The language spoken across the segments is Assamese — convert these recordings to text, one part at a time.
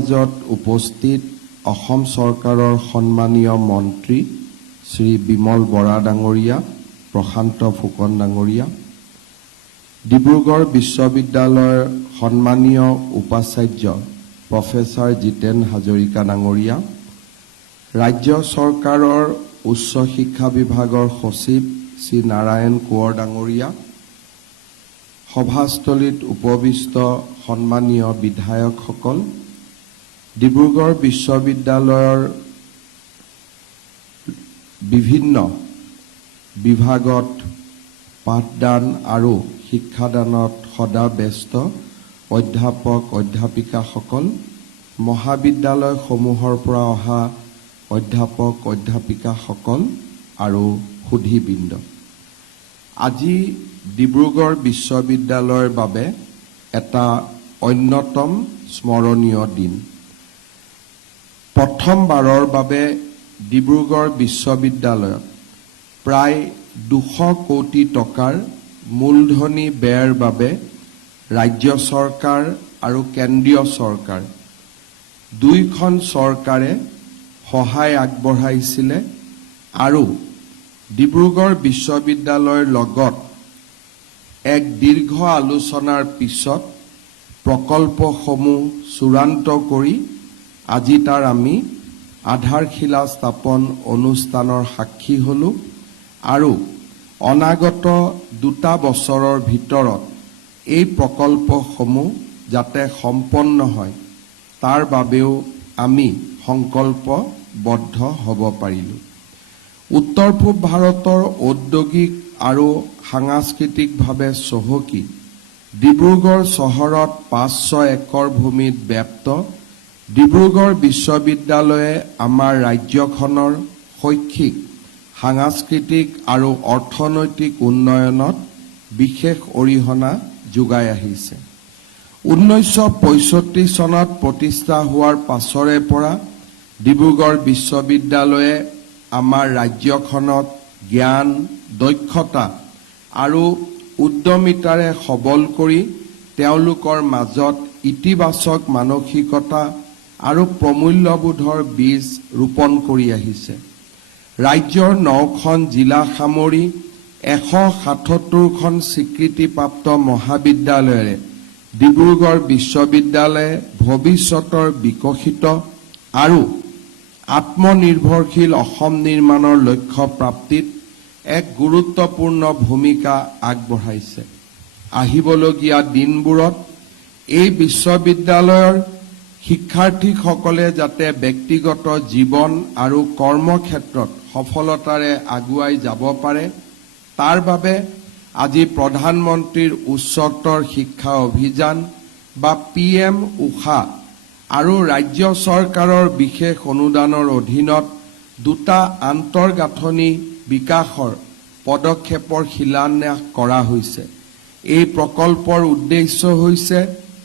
মাজত উপস্থিত অসম চৰকাৰৰ সন্মানীয় মন্ত্ৰী শ্ৰী বিমল বৰা ডাঙৰীয়া, প্ৰশান্ত ফুকন ডাঙৰীয়া, ডিব্ৰুগড় বিশ্ববিদ্যালয়ৰ সন্মানীয় উপাচাৰ্য প্ৰফেচাৰ জিতেন হাজৰিকা ডাঙৰীয়া, ৰাজ্য চৰকাৰৰ উচ্চ শিক্ষা বিভাগৰ সচিব শ্ৰী নাৰায়ণ কোঁৱৰ ডাঙৰীয়া, সভাস্থলীত উপবিষ্ট সন্মানীয় বিধায়কসকল, ডিব্ৰুগড় বিশ্ববিদ্যালয়ৰ বিভিন্ন বিভাগত পাঠদান আৰু শিক্ষাদানত সদা ব্যস্ত অধ্যাপক অধ্যাপিকাসকল, মহাবিদ্যালয়সমূহৰ পৰা অহা অধ্যাপক অধ্যাপিকাসকল আৰু সুধীবৃন্দ, আজি ডিব্ৰুগড় বিশ্ববিদ্যালয়ৰ বাবে এটা অন্যতম স্মৰণীয় দিন। প্ৰথমবাৰৰ বাবে ডিব্ৰুগড় বিশ্ববিদ্যালয়ত প্ৰায় 200 কোটি টকাৰ মূলধনী ব্যয়ৰ বাবে ৰাজ্য চৰকাৰ আৰু কেন্দ্ৰীয় চৰকাৰ দুইখন চৰকাৰে সহায় আগবঢ়াইছিলে আৰু ডিব্ৰুগড় বিশ্ববিদ্যালয়ৰ লগত এক দীৰ্ঘ আলোচনাৰ পিছত প্ৰকল্পসমূহ চূড়ান্ত কৰি আজি তাৰ আমি আধাৰশিলা স্থাপন অনুষ্ঠানৰ সাক্ষী হলোঁ আৰু অনাগত 2 বছৰৰ ভিতৰত এই প্ৰকল্পসমূহ যাতে সম্পন্ন হয় তাৰ বাবেও আমি সংকল্পবদ্ধ হ'ব পাৰিলোঁ। উত্তৰ পূব ভাৰতৰ ঔদ্যোগিক আৰু সাংস্কৃতিকভাৱে চহকী ডিব্ৰুগড় চহৰত 500 একৰ ভূমিত ব্যাপ্ত ডিব্ৰুগড় বিশ্ববিদ্যালয়ে আমাৰ ৰাজ্যখনৰ শৈক্ষিক, সাংস্কৃতিক আৰু অৰ্থনৈতিক উন্নয়নত বিশেষ অৰিহণা যোগাই আহিছে। 1965 চনত প্ৰতিষ্ঠা হোৱাৰ পাছৰে পৰা ডিব্ৰুগড় বিশ্ববিদ্যালয়ে আমাৰ ৰাজ্যখনত জ্ঞান, দক্ষতা আৰু উদ্যমিতাৰে সবল কৰি তেওঁলোকৰ মাজত ইতিবাচক মানসিকতা আৰু প্ৰমূল্যবোধৰ বীজ ৰোপণ কৰি আহিছে। ৰাজ্যৰ 9খন জিলা সামৰি 177খন স্বীকৃতিপ্ৰাপ্ত মহাবিদ্যালয়েৰে ডিব্ৰুগড় বিশ্ববিদ্যালয়ে ভৱিষ্যতৰ বিকশিত আৰু আত্মনিৰ্ভৰশীল অসম নিৰ্মাণৰ লক্ষ্য প্ৰাপ্তিত এক গুৰুত্বপূৰ্ণ ভূমিকা আগবঢ়াইছে। আহিবলগীয়া দিনবোৰত এই বিশ্ববিদ্যালয়ৰ শিক্ষাৰ্থীসকলে যাতে ব্যক্তিগত জীৱন আৰু কৰ্মক্ষেত্ৰত সফলতাৰে আগুৱাই যাব পাৰে তাৰ বাবে আজি প্ৰধানমন্ত্ৰীৰ উচ্চতৰ শিক্ষা অভিযান বা PM উষা আৰু ৰাজ্য চৰকাৰৰ বিশেষ অনুদানৰ অধীনত 2টা আন্তঃগাঁথনি বিকাশৰ পদক্ষেপৰ শিলান্যাস কৰা হৈছে। এই প্ৰকল্পৰ উদ্দেশ্য হৈছে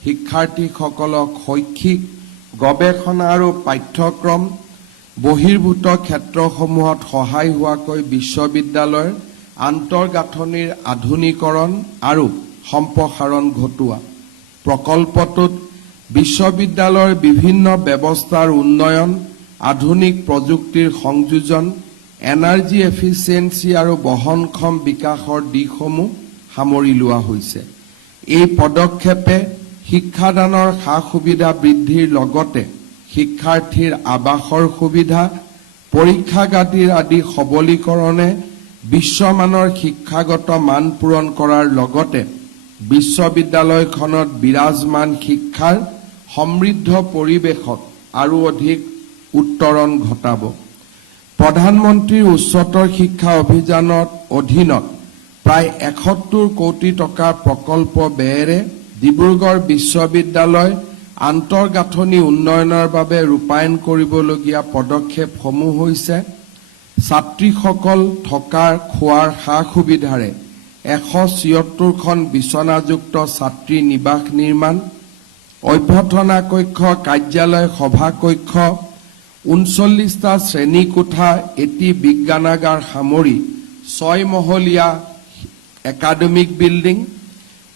শিক্ষাৰ্থীসকলক শৈক্ষিক, গৱেষণা আৰু পাঠ্যক্ৰম বহিৰ্ভূত ক্ষেত্ৰসমূহত সহায় হোৱাকৈ বিশ্ববিদ্যালয়ৰ আন্তঃগাঁথনিৰ আধুনিকৰণ আৰু সম্প্ৰসাৰণ ঘটোৱা। প্ৰকল্পটোত বিশ্ববিদ্যালয়ৰ বিভিন্ন ব্যৱস্থাৰ উন্নয়ন, আধুনিক প্ৰযুক্তিৰ সংযোজন, এনাৰ্জি এফিচিয়েঞ্চি আৰু বহনক্ষম বিকাশৰ দিশসমূহ সামৰি লোৱা হৈছে। এই পদক্ষেপে শিক্ষাদানৰ সা-সুবিধা বৃদ্ধিৰ লগতে শিক্ষাৰ্থীৰ আৱাসৰ সুবিধা, পৰীক্ষাগাঁথিৰ আদি সবলীকৰণে বিশ্বমানৰ শিক্ষাগত মান পূৰণ কৰাৰ লগতে বিশ্ববিদ্যালয়খনত বিৰাজমান শিক্ষাৰ সমৃদ্ধ পৰিৱেশত আৰু অধিক উত্তৰণ ঘটাব। প্ৰধানমন্ত্ৰীৰ উচ্চতৰ শিক্ষা অভিযানৰ অধীনত প্ৰায় 71 কোটি টকাৰ প্ৰকল্প ব্যয়েৰে ডিব্ৰুগড় বিশ্ববিদ্যালয় আন্তঃগাঁথনি উন্নয়নৰ বাবে ৰূপায়ণ কৰিবলগীয়া পদক্ষেপসমূহ হৈছে ছাত্ৰীসকল থকাৰ খোৱাৰ সা-সুবিধাৰে 176খন বিচনাযুক্ত ছাত্ৰী নিবাস নিৰ্মাণ, অভ্যৰ্থনা কক্ষ, কাৰ্যালয়, সভা কক্ষ, 39টা শ্ৰেণীকোঠা, এটি বিজ্ঞানাগাৰ সামৰি 6 মহলীয়া একাডেমিক বিল্ডিং,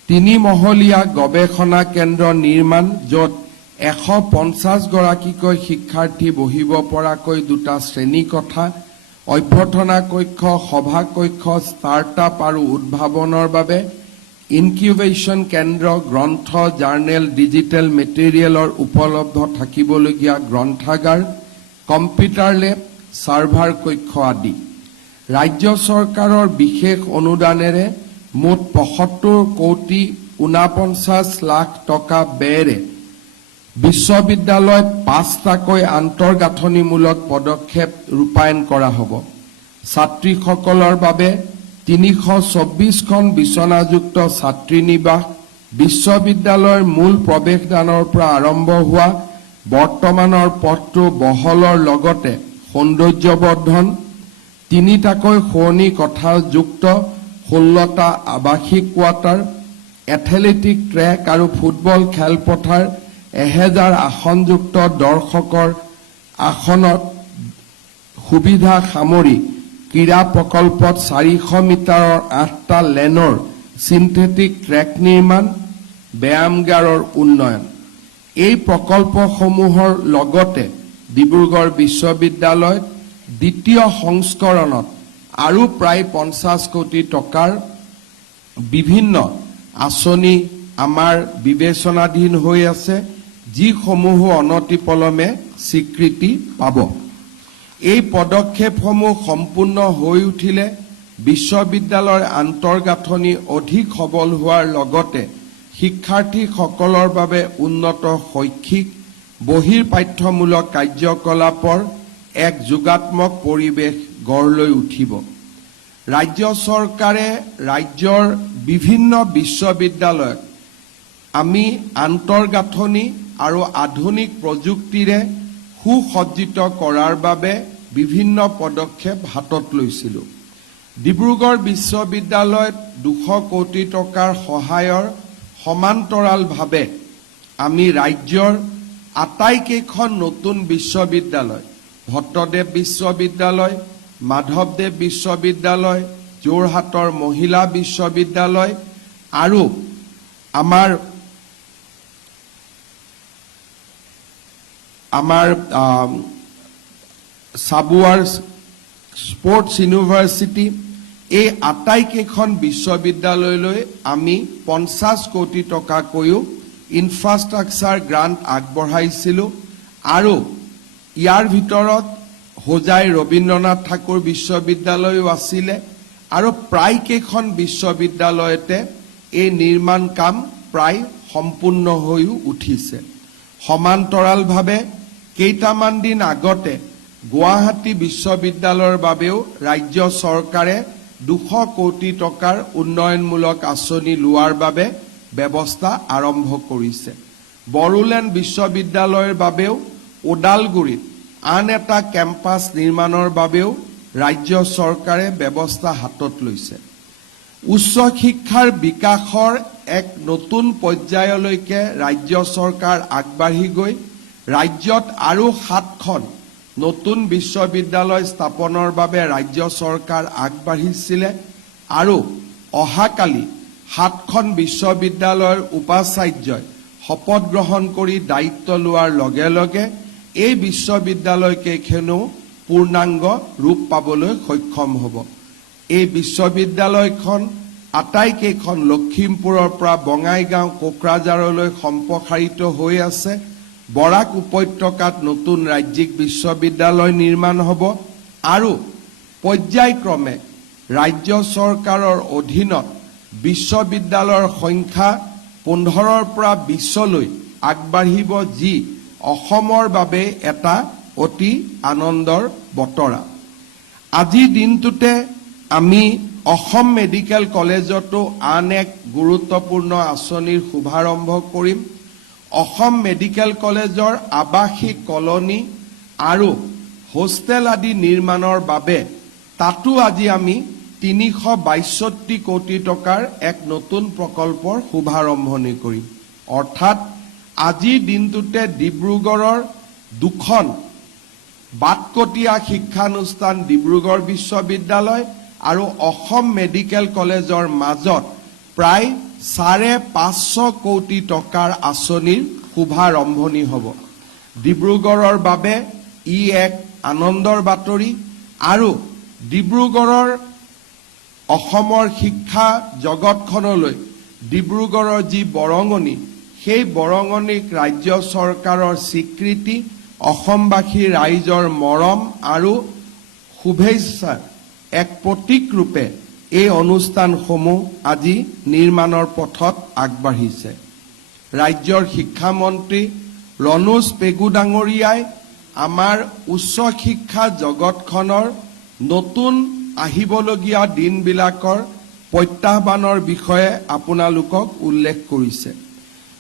3 মহলীয়া গৱেষণা কেন্দ্ৰ নিৰ্মাণ, য'ত 150 গৰাকীকৈ শিক্ষাৰ্থী বহিব পৰাকৈ দুটা শ্ৰেণী কোঠা, অভ্যৰ্থনা কক্ষ, সভা কক্ষ, ষ্টাৰ্টআপ আৰু উদ্ভাৱনৰ বাবে ইনকিউবেশ্যন কেন্দ্ৰ, গ্ৰন্থ, জাৰ্নেল, ডিজিটেল মেটেৰিয়েলৰ উপলব্ধ থাকিবলগীয়া গ্ৰন্থাগাৰ, কম্পিউটাৰ লেব, সাৰ্ভাৰ কক্ষ আদি। ৰাজ্য চৰকাৰৰ বিশেষ অনুদানেৰে মুঠ 75 কোটি 49 লাখ টকা ব্যয়েৰে বিশ্ববিদ্যালয়ত 5টাকৈ আন্তঃগাঁথনিমূলক পদক্ষেপ ৰূপায়ণ কৰা হ'ব। ছাত্ৰীসকলৰ বাবে 324খন বিচনাযুক্ত ছাত্ৰী নিবাস, বিশ্ববিদ্যালয়ৰ মূল প্ৰৱেশদ্বাৰৰ পৰা আৰম্ভ হোৱা বৰ্তমানৰ পথটো বহলৰ লগতে সৌন্দৰ্যবৰ্ধন, 3টাকৈ শোৱনি কোঠাযুক্ত 16টা আৱাসিক কোৱাৰ্টাৰ, এথলেটিক ট্ৰেক আৰু ফুটবল খেলপথাৰ, 1000 আসনযুক্ত দৰ্শকৰ আসনত সুবিধা সামৰি ক্ৰীড়া প্ৰকল্পত 400 মিটাৰৰ 8টা লেনৰ সিন্থেটিক ট্ৰেক নিৰ্মাণ, ব্যায়ামগাৰৰ উন্নয়ন। এই প্ৰকল্পসমূহৰ লগতে ডিব্ৰুগড় বিশ্ববিদ্যালয়ত দ্বিতীয় সংস্কৰণত আৰু প্ৰায় 50 কোটি টকাৰ বিভিন্ন আঁচনি আমাৰ বিবেচনাধীন হৈ আছে, যিসমূহ অনতিপলমে স্বীকৃতি পাব। এই পদক্ষেপসমূহ সম্পূৰ্ণ হৈ উঠিলে বিশ্ববিদ্যালয়ৰ আন্তঃগাঁথনি অধিক সবল হোৱাৰ লগতে শিক্ষাৰ্থীসকলৰ বাবে উন্নত শৈক্ষিক বহিৰ্পাঠ্যমূলক কাৰ্যকলাপৰ এক যোগাত্মক পৰিৱেশ গঢ় লৈ উঠিব। ৰাজ্য চৰকাৰে ৰাজ্যৰ বিভিন্ন বিশ্ববিদ্যালয়ত আমি আন্তঃগাঁথনি আৰু আধুনিক প্ৰযুক্তিৰে সুসজ্জিত কৰাৰ বাবে বিভিন্ন পদক্ষেপ হাতত লৈছিলোঁ। ডিব্ৰুগড় বিশ্ববিদ্যালয়ত 200 কোটি টকাৰ সহায়ৰ সমান্তৰালভাৱে আমি ৰাজ্যৰ আটাইকেইখন নতুন বিশ্ববিদ্যালয়, ভট্টদেৱ বিশ্ববিদ্যালয়, মাধৱদেৱ বিশ্ববিদ্যালয়, যোৰহাটৰ মহিলা বিশ্ববিদ্যালয় আৰু আমাৰ সাবুৱাৰ স্পৰ্টছ ইউনিভাৰ্চিটি, এই আটাইকেইখন বিশ্ববিদ্যালয়লৈ আমি 50 কোটি টকাকৈও ইনফ্ৰাষ্ট্ৰাকচাৰ গ্ৰাণ্ট আগবঢ়াইছিলোঁ আৰু ইয়াৰ ভিতৰত হোজাই ৰবীন্দ্ৰনাথ ঠাকুৰ বিশ্ববিদ্যালয়ো আছিলে আৰু প্ৰায়কেইখন বিশ্ববিদ্যালয়তে এই নিৰ্মাণ কাম প্ৰায় সম্পূৰ্ণ হৈও উঠিছে। সমান্তৰালভাৱে কেইটামান দিন আগতে গুৱাহাটী বিশ্ববিদ্যালয়ৰ বাবেও ৰাজ্য চৰকাৰে 200 কোটি টকাৰ উন্নয়নমূলক আঁচনি লোৱাৰ বাবে ব্যৱস্থা আৰম্ভ কৰিছে। বড়োলেণ্ড বিশ্ববিদ্যালয়ৰ বাবেও ওদালগুৰিত আন এটা কেম্পাছ নিৰ্মাণৰ বাবেও ৰাজ্য চৰকাৰে ব্যৱস্থা হাতত লৈছে। উচ্চ শিক্ষাৰ বিকাশৰ এক নতুন পৰ্যায়লৈকে ৰাজ্য চৰকাৰ আগবাঢ়ি গৈ ৰাজ্যত আৰু 7খন নতুন বিশ্ববিদ্যালয় স্থাপনৰ বাবে ৰাজ্য চৰকাৰ আগবাঢ়িছিলে আৰু অহাকালি 7খন বিশ্ববিদ্যালয়ৰ উপাচাৰ্যই শপত গ্ৰহণ কৰি দায়িত্ব লোৱাৰ লগে লগে এই বিশ্ববিদ্যালয়কেইখনো পূৰ্ণাংগ ৰূপ পাবলৈ সক্ষম হ'ব। এই বিশ্ববিদ্যালয়খন আটাইকেইখন লখিমপুৰৰ পৰা বঙাইগাঁও, কোকৰাঝাৰলৈ সম্প্ৰসাৰিত হৈ আছে। বৰাক উপত্যকাত নতুন ৰাজ্যিক বিশ্ববিদ্যালয় নিৰ্মাণ হ'ব আৰু পৰ্যায়ক্ৰমে ৰাজ্য চৰকাৰৰ অধীনত বিশ্ববিদ্যালয়ৰ সংখ্যা 15ৰ পৰা 20লৈ আগবাঢ়িব, যি অসমৰ বাবে এটা অতি আনন্দৰ বতৰা। আজিৰ দিনটোতে আমি অসম মেডিকেল কলেজতো আন এক গুৰুত্বপূৰ্ণ আঁচনিৰ শুভাৰম্ভ কৰিম। অসম মেডিকেল কলেজৰ আৱাসিক কলনী আৰু হোষ্টেল আদি নিৰ্মাণৰ বাবে তাতো আজি আমি 362 কোটি টকাৰ এক নতুন প্ৰকল্পৰ শুভাৰম্ভণি কৰিম। অৰ্থাৎ আজিৰ দিনটোতে ডিব্ৰুগড়ৰ 2খন বাটকটীয়া শিক্ষানুষ্ঠান ডিব্ৰুগড় বিশ্ববিদ্যালয় আৰু অসম মেডিকেল কলেজৰ মাজত প্ৰায় 550 কোটি টকাৰ আঁচনিৰ শুভাৰম্ভণি হ'ব। ডিব্ৰুগড়ৰ বাবে ই এক আনন্দৰ বাতৰি আৰু ডিব্ৰুগড়ৰ অসমৰ শিক্ষা জগতখনলৈ ডিব্ৰুগড়ৰ যি বৰঙণি, সেই বৰঙণিক ৰাজ্য চৰকাৰৰ স্বীকৃতি, অসমবাসী ৰাইজৰ মৰম আৰু শুভেচ্ছাৰ এক প্ৰতীক ৰূপে এই অনুষ্ঠানসমূহ আজি নিৰ্মাণৰ পথত আগবাঢ়িছে। ৰাজ্যৰ শিক্ষামন্ত্ৰী ৰণোজ পেগু ডাঙৰীয়াই আমাৰ উচ্চ শিক্ষা জগতখনৰ নতুন আহিবলগীয়া দিনবিলাকৰ প্ৰত্যাহ্বানৰ বিষয়ে আপোনালোকক উল্লেখ কৰিছে।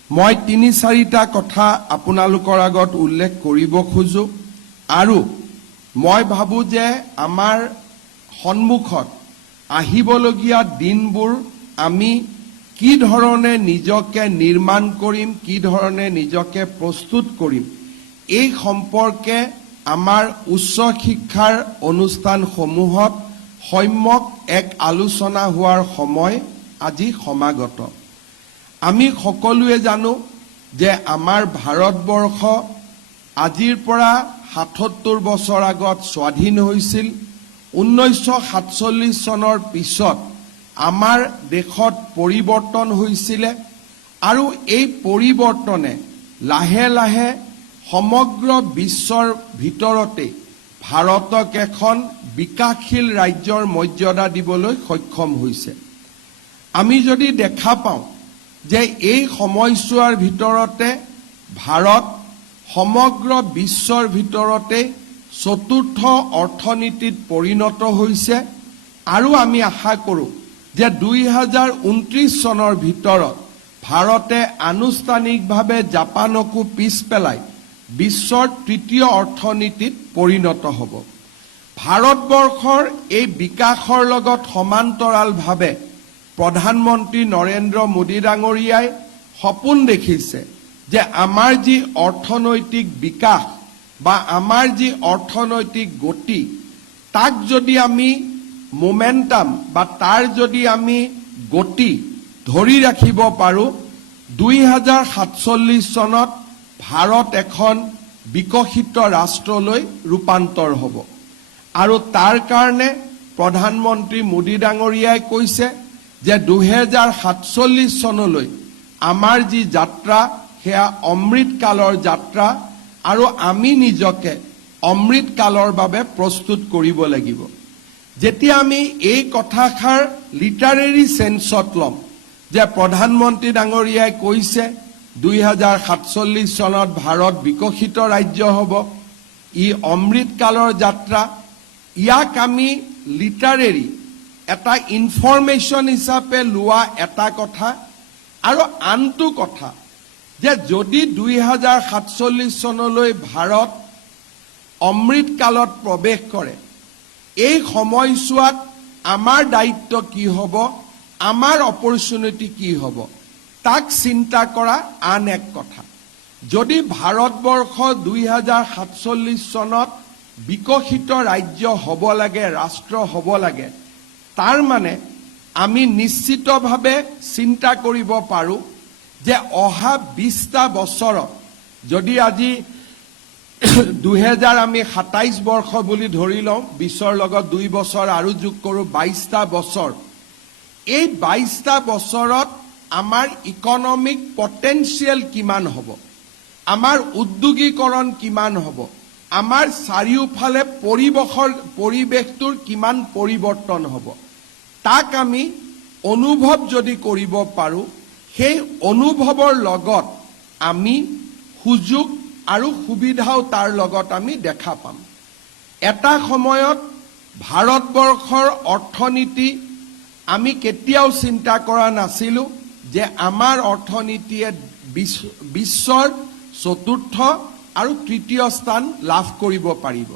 মই ৩-৪টা কথা আপোনালোকৰ আগত উল্লেখ কৰিব খোজো আৰু মই ভাবোঁ যে আমাৰ সন্মুখত আহিবলগীয়া দিনবোৰ আমি কি ধৰণে নিজকে নিৰ্মাণ কৰিম, কি ধৰণে নিজকে প্ৰস্তুত কৰিম, এই সম্পৰ্কে আমাৰ উচ্চ শিক্ষাৰ অনুষ্ঠানসমূহত সম্যক এক আলোচনা হোৱাৰ সময় আজি সমাগত। আমি সকলোৱে জানো যে আমাৰ ভাৰতবৰ্ষ আজিৰ পৰা ৭৭ বছৰ আগত স্বাধীন হৈছিল। 1947 চনৰ পিছত আমাৰ দেশত পৰিৱৰ্তন হৈছিলে আৰু এই পৰিৱৰ্তনে লাহে লাহে সমগ্ৰ বিশ্বৰ ভিতৰতে ভাৰতক এখন বিকাশশীল ৰাজ্যৰ মৰ্যাদা দিবলৈ সক্ষম হৈছে। আমি যদি দেখা পাওঁ যে এই সময়ছোৱাৰ ভিতৰতে ভাৰত সমগ্ৰ বিশ্বৰ ভিতৰতে চতুৰ্থ অৰ্থনীতিত পৰিণত হৈছে আৰু আমি আশা কৰোঁ যে 2029 চনৰ ভিতৰত ভাৰতে আনুষ্ঠানিকভাৱে জাপানকো পিছ পেলাই বিশ্বৰ তৃতীয় অৰ্থনীতিত পৰিণত হ'ব। ভাৰতবৰ্ষৰ এই বিকাশৰ লগত সমান্তৰালভাৱে প্ৰধানমন্ত্ৰী নৰেন্দ্ৰ মোদী ডাঙৰীয়াই সপোন দেখিছে যে আমাৰ যি অৰ্থনৈতিক বিকাশ বা আমাৰ যি অৰ্থনৈতিক গতি, তাক যদি আমি মোমেণ্টাম বা তাৰ যদি আমি গতি ধৰি ৰাখিব পাৰোঁ, 2047 চনত ভাৰত এখন বিকশিত ৰাষ্ট্ৰলৈ ৰূপান্তৰ হ'ব। আৰু তাৰ কাৰণে প্ৰধানমন্ত্ৰী মোদী ডাঙৰীয়াই কৈছে যে 2047 চনলৈ আমাৰ যি যাত্ৰা, সেয়া অমৃতকালৰ যাত্ৰা আৰু আমি নিজকে অমৃতকালৰ বাবে প্ৰস্তুত কৰিব লাগিব। যেতিয়া আমি এই কথাষাৰ লিটাৰেৰী সেন্সত ল'ম যে প্ৰধানমন্ত্ৰী ডাঙৰীয়াই কৈছে 2047 চনত ভাৰত বিকশিত ৰাজ্য হ'ব, ই অমৃতকালৰ যাত্ৰা, ইয়াক আমি লিটাৰেৰী এটা ইনফৰমেশ্যন হিচাপে লোৱা এটা কথা আৰু আনটো কথা যে যদি 2047 চনলৈ ভাৰত অমৃতকালত প্ৰৱেশ কৰে, এই সময়ছোৱাত আমাৰ দায়িত্ব কি হ'ব, আমাৰ অপৰচুনিটি কি হ'ব, তাক চিন্তা কৰা আন এক কথা। যদি ভাৰতবৰ্ষ 2047 চনত বিকশিত ৰাজ্য হ'ব লাগে, ৰাষ্ট্ৰ হ'ব লাগে, তাৰ মানে আমি নিশ্চিতভাৱে চিন্তা কৰিব পাৰোঁ যে অহা 20টা বছৰত যদি আজি 2027 বৰ্ষ বুলি ধৰি লওঁ, 20ৰ লগত 2 বছৰ আৰু যোগ কৰোঁ, 22টা বছৰ। এই 22টা বছৰত আমাৰ ইকনমিক পটেনচিয়েল কিমান হ'ব, আমাৰ উদ্যোগীকৰণ কিমান হ'ব, আমাৰ চাৰিওফালে পৰিৱেশটোৰ কিমান পৰিৱৰ্তন হ'ব, তাক আমি অনুভৱ যদি কৰিব পাৰোঁ, সেই অনুভৱৰ লগত আমি সুযোগ আৰু সুবিধাও তাৰ লগত আমি দেখা পাম। এটা সময়ত ভাৰতবৰ্ষৰ অৰ্থনীতি আমি কেতিয়াও চিন্তা কৰা নাছিলোঁ যে আমাৰ অৰ্থনীতিয়ে বিশ্বৰ চতুৰ্থ আৰু তৃতীয় স্থান লাভ কৰিব পাৰিব।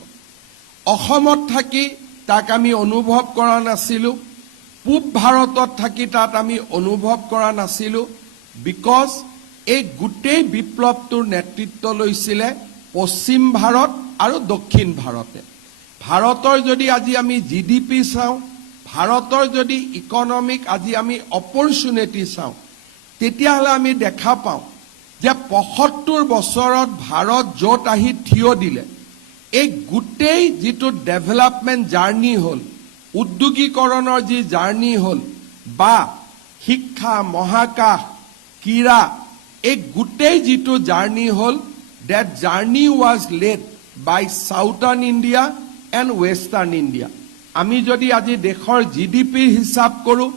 অসমত থাকি তাক আমি অনুভৱ কৰা নাছিলোঁ, পূব ভাৰতত থাকি তাত আমি অনুভৱ কৰা নাছিলোঁ, বিকজ এই গোটেই বিপ্লৱটোৰ নেতৃত্ব লৈছিলে পশ্চিম ভাৰত আৰু দক্ষিণ ভাৰতে। ভাৰতৰ যদি আজি আমি GDP চাওঁ, ভাৰতৰ যদি ইকনমিক আজি আমি অপৰচুনিটি চাওঁ, তেতিয়াহ'লে আমি দেখা পাওঁ যে ৭৫ বছৰত ভাৰত য'ত আহি থিয় দিলে এই গোটেই যিটো ডেভেলপমেণ্ট জাৰ্নি হ'ল, উদ্যোগীকৰণৰ যি জাৰ্নি হ'ল বা শিক্ষা, মহাকাশ, ক্ৰীড়া, এই গোটেই যিটো জাৰ্নি হ'ল, that journey was led by Southern India and Western India. আমি যদি আজি দেশৰ GDP হিচাপ কৰোঁ,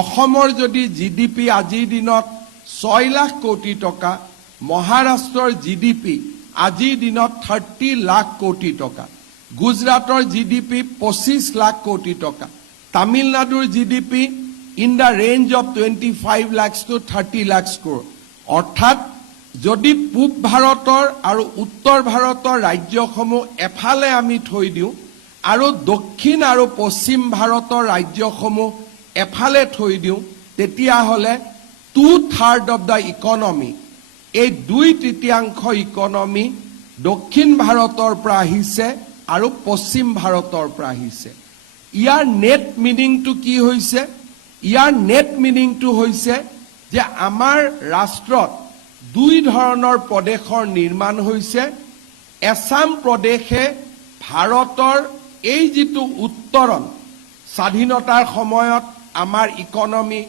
অসমৰ যদি GDP আজিৰ দিনত ৬ লাখ কোটি টকা, মহাৰাষ্ট্ৰৰ GDP আজিৰ দিনত 30 লাখ কোটি টকা, গুজৰাটৰ GDP 25 লাখ কোটি টকা, তামিলনাডুৰ GDP in the range of 25 lakhs to 30 lakhs crore. অৰ্থাৎ যদি পূব ভাৰতৰ আৰু উত্তৰ ভাৰতৰ ৰাজ্যসমূহ এফালে আমি থৈ দিওঁ আৰু দক্ষিণ আৰু পশ্চিম ভাৰতৰ ৰাজ্যসমূহ এফালে থৈ দিওঁ, তেতিয়াহ'লে 2/3 of the economy, এই 2/3 ইকনমি দক্ষিণ ভাৰতৰ পৰা আহিছে আৰু পশ্চিম ভাৰতৰ পৰা আহিছে। ইয়াৰ নেট মিনিংটো কি হৈছে? ইয়াৰ নেট মিনিংটো হৈছে যে আমাৰ ৰাষ্ট্ৰত দুই ধৰণৰ প্ৰদেশৰ নিৰ্মাণ হৈছে। এছাম প্ৰদেশে ভাৰতৰ এই যিটো উত্তৰণ, স্বাধীনতাৰ সময়ত আমাৰ ইকনমি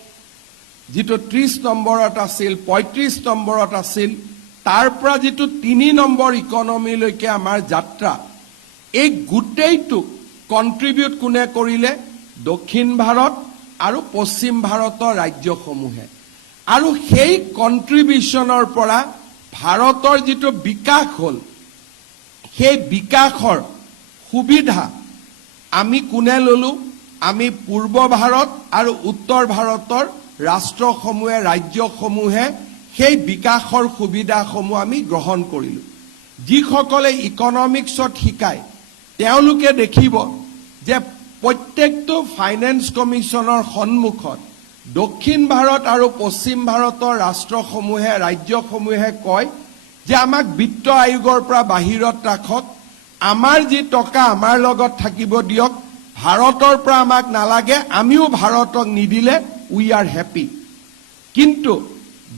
যিটো 30 নম্বৰত আছিল, 35 নম্বৰত আছিল, তাৰ পৰা যিটো 3 নম্বৰ ইকনমিলৈকে আমাৰ যাত্ৰা, এই গোটেইটো কণ্ট্ৰিবিউট কোনে কৰিলে? দক্ষিণ ভাৰত আৰু পশ্চিম ভাৰতৰ ৰাজ্যসমূহে। আৰু সেই কণ্ট্ৰিবিউশ্যনৰ পৰা ভাৰতৰ যিটো বিকাশ হ'ল, সেই বিকাশৰ সুবিধা আমি কোনে ল'লো? আমি পূৰ্ব ভাৰত আৰু উত্তৰ ভাৰতৰ ৰাষ্ট্ৰসমূহে, ৰাজ্যসমূহে সেই বিকাশৰ সুবিধাসমূহ আমি গ্ৰহণ কৰিলোঁ। যিসকলে ইকনমিক্সত শিকায় তেওঁলোকে দেখিব যে প্ৰত্যেকটো ফাইনেন্স কমিশ্যনৰ সন্মুখত দক্ষিণ ভাৰত আৰু পশ্চিম ভাৰতৰ ৰাষ্ট্ৰসমূহে, ৰাজ্যসমূহে কয় যে আমাক বিত্ত আয়োগৰ পৰা বাহিৰত ৰাখক, আমাৰ যি টকা আমাৰ লগত থাকিব দিয়ক, ভাৰতৰ পৰা আমাক নালাগে, আমিও ভাৰতক নিদিলে উই আৰ হেপী। কিন্তু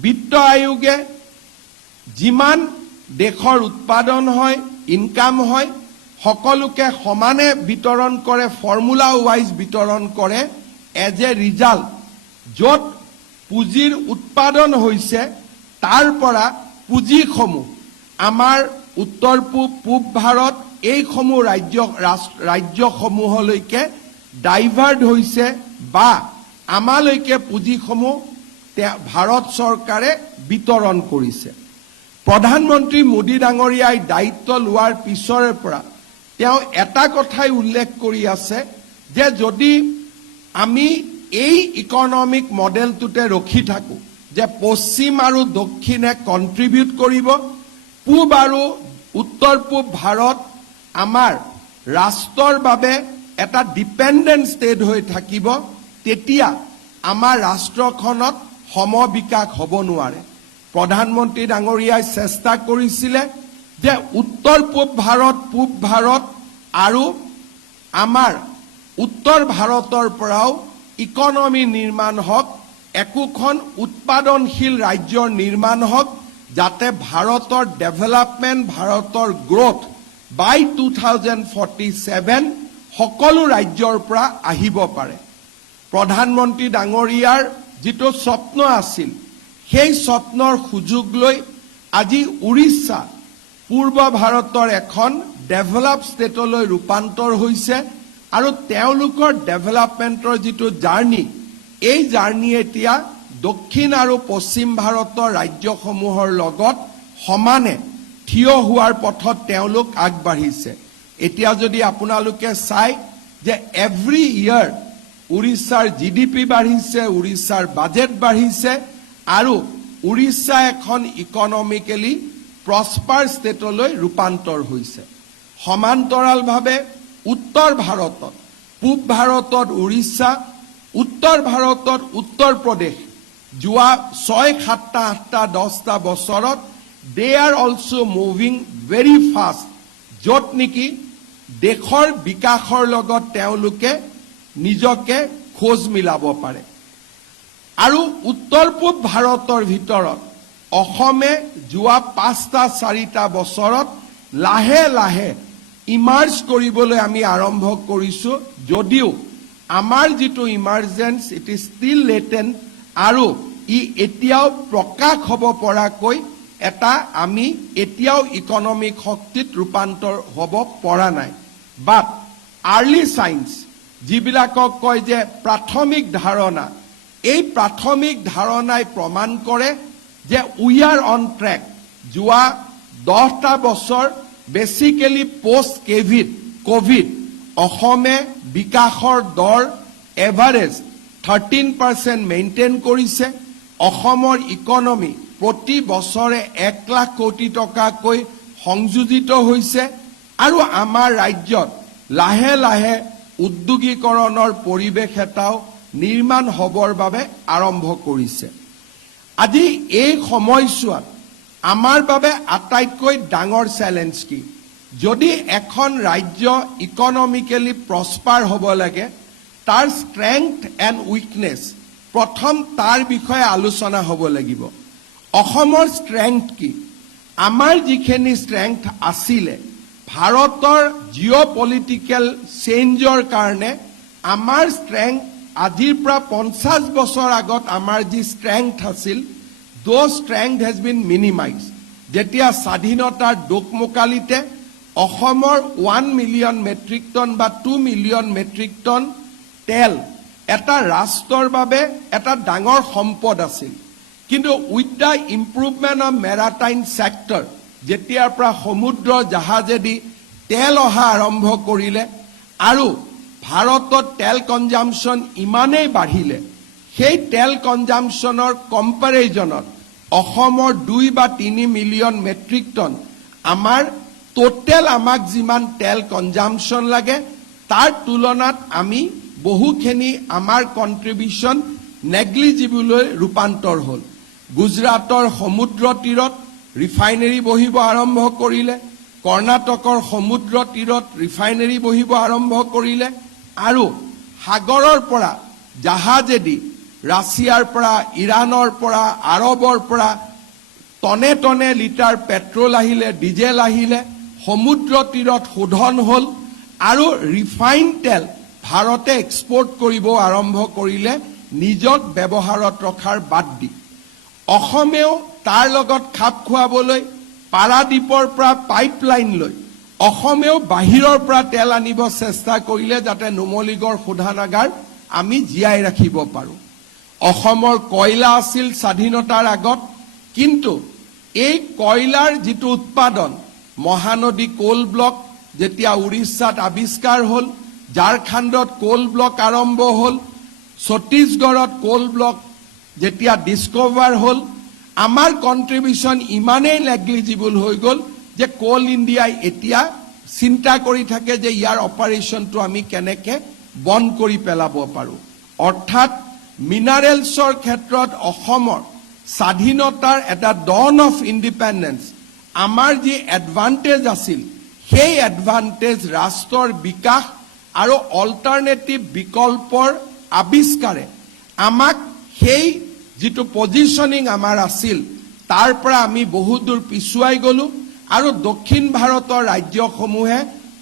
বিত্ত আয়োগে যিমান দেশৰ উৎপাদন হয়, ইনকাম হয়, সকলোকে সমানে বিতৰণ কৰে, ফৰ্মুলা ৱাইজ বিতৰণ কৰে। এজ এ ৰিজাল্ট য'ত পুঁজিৰ উৎপাদন হৈছে তাৰ পৰা পুঁজিসমূহ আমাৰ উত্তৰ পূব ভাৰত এইসমূহ ৰাজ্যসমূহলৈকে ডাইভাৰ্ট হৈছে বা আমালৈকে পুঁজিসমূহ ভাৰত চৰকাৰে বিতৰণ কৰিছে। প্ৰধানমন্ত্ৰী মোদী ডাঙৰীয়াই দায়িত্ব লোৱাৰ পিছৰে পৰা তেওঁ এটা কথাই উল্লেখ কৰি আছে যে যদি আমি এই ইকনমিক মডেলটোতে ৰখি থাকোঁ যে পশ্চিম আৰু দক্ষিণে কণ্ট্ৰিবিউট কৰিব, পূব আৰু উত্তৰ পূব ভাৰত আমাৰ ৰাষ্ট্ৰৰ বাবে এটা ডিপেণ্ডেণ্ট ষ্টেট হৈ থাকিব, তেতিয়া আমাৰ ৰাষ্ট্ৰখনত সমবিকাশ হ'ব নোৱাৰে। প্ৰধানমন্ত্ৰী ডাঙৰীয়াই চেষ্টা কৰিছিলে যে উত্তৰ পূব ভাৰত, পূব ভাৰত আৰু আমাৰ উত্তৰ ভাৰতৰ পৰাও ইকনমি নিৰ্মাণ হওক, একোখন উৎপাদনশীল ৰাজ্যৰ নিৰ্মাণ হওক, যাতে ভাৰতৰ ডেভেলপমেণ্ট, ভাৰতৰ গ্ৰোথ বাই 2047 সকলো ৰাজ্যৰ পৰা আহিব পাৰে। প্ৰধানমন্ত্ৰী ডাঙৰীয়াৰ যিটো স্বপ্ন আছিল, সেই স্বপ্নৰ সুযোগ লৈ আজি উৰিষ্যা পূৰ্ব ভাৰতৰ এখন ডেভেলপ ষ্টেটলৈ ৰূপান্তৰ হৈছে আৰু তেওঁলোকৰ ডেভেলপমেণ্টৰ যিটো জাৰ্নি, এই জাৰ্নি এতিয়া দক্ষিণ আৰু পশ্চিম ভাৰতৰ ৰাজ্যসমূহৰ লগত সমানে থিয় হোৱাৰ পথত তেওঁলোক আগবাঢ়িছে। এতিয়া যদি আপোনালোকে চাই যে এভৰি ইয়াৰ উৰিষ্যাৰ GDP বাঢ়িছে, উৰিষ্যাৰ বাজেট বাঢ়িছে আৰু উৰিষ্যা এখন ইকনমিকেলি প্ৰস্পাৰ ষ্টেটলৈ ৰূপান্তৰ হৈছে। সমান্তৰালভাৱে উত্তৰ ভাৰতত, পূব ভাৰতত উৰিষ্যা, উত্তৰ ভাৰতত উত্তৰ প্ৰদেশ যোৱা 6, 7, 8, 10 বছৰত they are also moving very fast, য'ত নেকি দেশৰ বিকাশৰ লগত তেওঁলোকে নিজকে খোজ মিলাব পাৰে। আৰু উত্তৰ পূব ভাৰতৰ ভিতৰত অসমে যোৱা 5-4টা বছৰত লাহে লাহে ইমাৰ্জ কৰিবলৈ আমি আৰম্ভ কৰিছো যদিও আমাৰ যিটো ইমাৰ্জেন্স ইট ইজ ষ্টিল লেটেন্ট আৰু ই এতিয়াও প্ৰকাশ হ'ব পৰাকৈ এটা আমি এতিয়াও ইকনমিক শক্তিত ৰূপান্তৰ হ'ব পৰা নাই বাট আৰ্লি সাইন্স যিবিলাকক কয় যে প্ৰাথমিক ধাৰণা এই প্ৰাথমিক ধাৰণাই প্ৰমাণ কৰে যে উই আৰ অন ট্ৰেক যোৱা 10টা বছৰ বেসিক্যালি পোস্ট কোভিড অসমে বিকাশৰ দৰ এভাৰেজ 13% মেইনটেইন কৰিছে অসমৰ ইকনমি প্ৰতি বছৰে 1 লাখ কোটি টকাকৈ সংযোজিত হৈছে আৰু আমাৰ ৰাজ্যত লাহে লাহে উদ্যোগীকৰণৰ পৰিৱেশ এটাও নিৰ্মাণ হ'বৰ বাবে আৰম্ভ কৰিছে আজি এই সময়ছোৱাত আমাৰ বাবে আটাইতকৈ ডাঙৰ চ্যালেঞ্জ কি যদি এখন ৰাজ্য ইকনমিক্যালি প্ৰস্পাৰ হ'ব লাগে তাৰ ষ্ট্ৰেংথ এণ্ড উইকনেছ প্ৰথম তাৰ বিষয়ে আলোচনা হ'ব লাগিব অসমৰ ষ্ট্ৰেংথ কি আমাৰ যিখিনি ষ্ট্ৰেংথ আছিলে ভাৰতৰ জিঅ'পলিটিক্যাল চেঞ্জৰ কাৰণে আমাৰ ষ্ট্ৰেংথ আজিৰ পৰা 50 বছৰ আগত আমাৰ যি ষ্ট্ৰেংথ আছিল those strength has been minimized যেতিয়া স্বাধীনতাৰ ডোকমোকালিতে অসমৰ 1 মিলিয়ন মেট্ৰিক টন বা 2 মিলিয়ন মেট্ৰিক টন তেল এটা ৰাষ্ট্ৰৰ বাবে এটা ডাঙৰ সম্পদ আছিল কিন্তু with the improvement of maritime sector যেতিয়াৰ পৰা সমুদ্ৰ জাহাজেদি তেল অহা আৰম্ভ কৰিলে আৰু ভাৰতত তেল কনজাম্পশন ইমানেই বাঢ়িলে সেই তেল কনজাম্পশনৰ কম্পাৰিজনত অসমৰ 2 বা 3 মিলিয়ন মেট্ৰিক টন আমাৰ টোটেল আমাক যিমান তেল কনজাম্পশন লাগে তাৰ তুলনাত আমি বহুখিনি আমাৰ কন্ট্ৰিবিউশন নেগলিজিবল ৰূপান্তৰ হ'ল গুজৰাটৰ সমুদ্ৰ তীৰত ৰিফাইনাৰী বহিব আৰম্ভ কৰিলে কৰ্ণাটকৰ সমুদ্ৰ তীৰত ৰিফাইনাৰী বহিব আৰম্ভ কৰিলে আৰু সাগৰৰ পৰা জাহাজেদি ৰাছিয়াৰ পৰা ইৰাণৰ পৰা আৰবৰ পৰা টনে টনে লিটাৰ পেট্ৰল আহিলে ডিজেল আহিলে সমুদ্ৰ তীৰত শোধন হ'ল আৰু ৰিফাইন তেল ভাৰতে এক্সপোৰ্ট কৰিব আৰম্ভ কৰিলে নিজক ব্যৱহাৰত ৰখাৰ বাদ দি অসমেও তাৰ লগত খাপ খুৱাবলৈ পাৰাদীপৰ পৰা পাইপলাইন লৈ অসমেও বাহিৰৰ পৰা তেল আনিব চেষ্টা কৰিলে যাতে নুমলীগড় শোধনাগাৰ আমি জিয়াই ৰাখিব পাৰো অসমৰ কয়লা আছিল স্বাধীনতাৰ আগত কিন্তু এই কয়লাৰ যিটো উৎপাদন মহানদী কোল ব্লক যেতিয়া উৰিষ্যাত আৱিষ্কাৰ হ'ল ঝাৰখণ্ডত কোল ব্লক আৰম্ভ হ'ল ছত্তীশগড়ত কোল ব্লক যেতিয়া ডিসকভাৰ হ'ল আমাৰ কন্ট্ৰিবিউশন ইমানেই নেগলিজিবল হৈ গ'ল যে কোল ইণ্ডিয়াই এতিয়া চিন্তা কৰি থাকে যে ইয়াৰ অপাৰেশনটো আমি কেনেকে বন্ধ কৰি পেলাব পাৰো অৰ্থাৎ মিনাৰেলছৰ ক্ষেত্ৰত অসমৰ স্বাধীনতাৰ এটা ডন অফ ইণ্ডিপেণ্ডেন্স আমাৰ যি এডভান্টেজ আছিল সেই এডভান্টেজ ৰাষ্ট্ৰৰ বিকাশ আৰু অল্টাৰনেটিভ বিকল্পৰ আৱিষ্কাৰে আমাক সেই যিটো পজিশনিং আমাৰ আছিল তাৰ পৰা আমি বহুত দূৰ পিছুৱাই গলো আৰু দক্ষিণ ভাৰতৰ ৰাজ্যসমূহে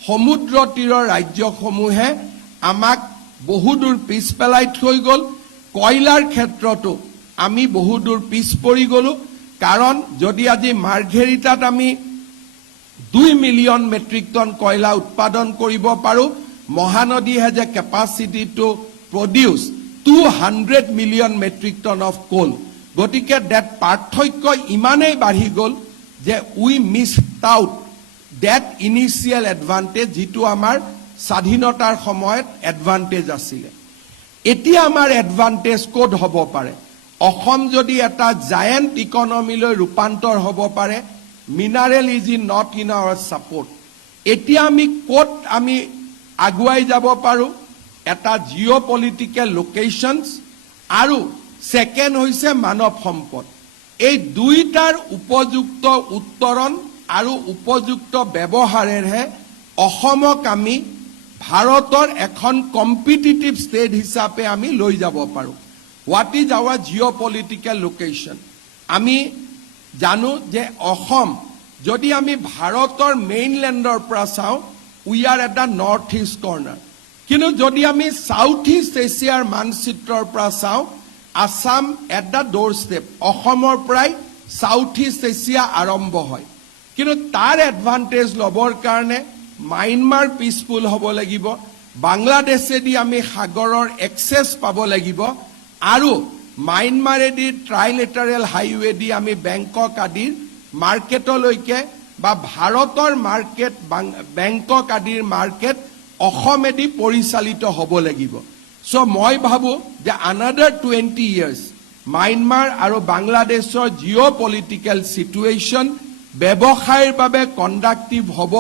সমুদ্ৰ তীৰৰ ৰাজ্যসমূহে আমাক বহুত দূৰ পিছ পেলাই থৈ গল কয়লাৰ ক্ষেত্ৰতো আমি বহুত দূৰ পিছ পৰি গলো কাৰণ যদি আজি মাৰ্ঘেৰিটাত আমি 2 মিলিয়ন মেট্ৰিক টন কয়লা উৎপাদন কৰিব পাৰো Mahanadi has a capacity to produce 200 million metric ton of coal গতিকে that পাৰ্থক্য ইমানেই বাঢ়ি গল যে we missed out that initial advantage যিটো আমাৰ স্বাধীনতাৰ সময়ত এডভান্টেজ আছিল এতিয়া আমাৰ এডভান্টেজ কোড হ'ব পাৰে অসম যদি এটা জায়ান্ট ইকনমিলৈ ৰূপান্তৰ হ'ব পাৰে mineral is not in our support এতিয়া আমি কোড আমি আগুৱাই যাব পাৰো এটা জিঅ'পলিটিক্যাল লোকেশনস আৰু সেকেন্ড হৈছে মানৱ সম্পদ এই দুইটাৰ উপযুক্ত উত্তৰণ আৰু উপযুক্ত ব্যৱহাৰেৰে অসমক আমি ভাৰতৰ এখন কম্পিটিটিভ ষ্টেট হিচাপে আমি লৈ যাব পাৰো হোৱাট ইজ আৱাৰ জিঅ'পলিটিক্যাল লোকেশন আমি জানো যে অসম যদি আমি ভাৰতৰ মেইনল্যান্ডৰ পৰা চাওঁ উই are at the north east কৰ্নাৰ কিন্তু যদি আমি সাউথ ইষ্ট এছিয়াৰ মানচিত্ৰৰ পৰা চাওঁ আসাম এট দ্য ডোৰ ষ্টেপ অসমৰ পৰাই সাউথ ইষ্ট এছিয়া আৰম্ভ হয় কিন্তু তাৰ এডভান্টেজ লবৰ কাৰণে মায়ানমাৰ পিসফুল হ'ব লাগিব বাংলাদেশেদি আমি সাগৰৰ এক্সেছ পাব লাগিব আৰু মায়ানমাৰেদি ট্ৰাইলেটাৰেল হাইৱে দি আমি বেংকক আদিৰ মাৰ্কেটলৈকে বা ভাৰতৰ মাৰ্কেট বেংকক আদিৰ মাৰ্কেট অসমেদি পৰিচালিত হ'ব লাগিব সো মই ভাবো যে another 20 years মায়ানমাৰ আৰু বাংলাদেশৰ জিঅ'পলিটিক্যাল সিচুৱেশ্যন ব্যৱসায়ৰ বাবে কণ্ডাক্টিভ হ'ব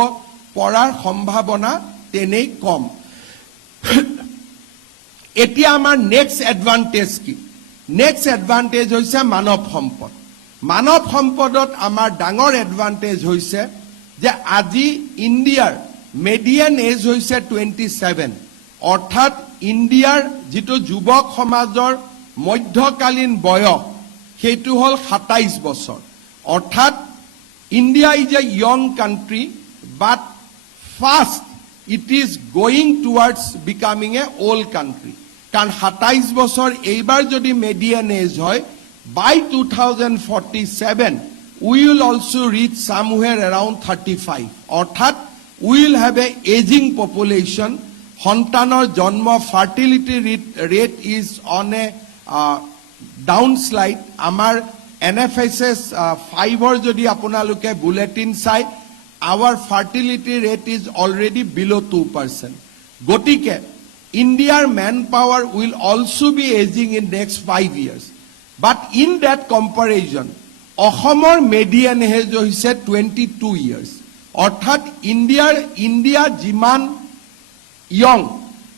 পৰাৰ সম্ভাৱনা তেনেই কম এতিয়া আমাৰ নেক্সট এডভান্টেজ কি নেক্সট এডভান্টেজ হৈছে মানৱ সম্পদত আমাৰ ডাঙৰ এডভান্টেজ হৈছে যে আজি ইণ্ডিয়াৰ মিডিয়ান এজ হৈছে 27 অৰ্থাৎ ইণ্ডিয়াৰ যিটো যুৱক সমাজৰ মধ্যকালীন বয়স সেইটো হল 27 বছৰ অৰ্থাৎ India is a young country but fast it is going towards becoming a old country কাৰণ 27 বছৰ এইবাৰ যদি মিডিয়ান এজ হয় by 2047 we will also reach somewhere around 35 অৰ্থাৎ we will have a aging population সন্তানৰ জন্ম fertility rate is on a downslide আমাৰ NFSS 5 ৰ যদি আপোনালোকে বুলেটিন চাই our fertility rate is already below 2%. Gotike, India's manpower will also be aging in next 5 years. But in that comparison, Assam's median age is 22 years. Orthat India jiman young,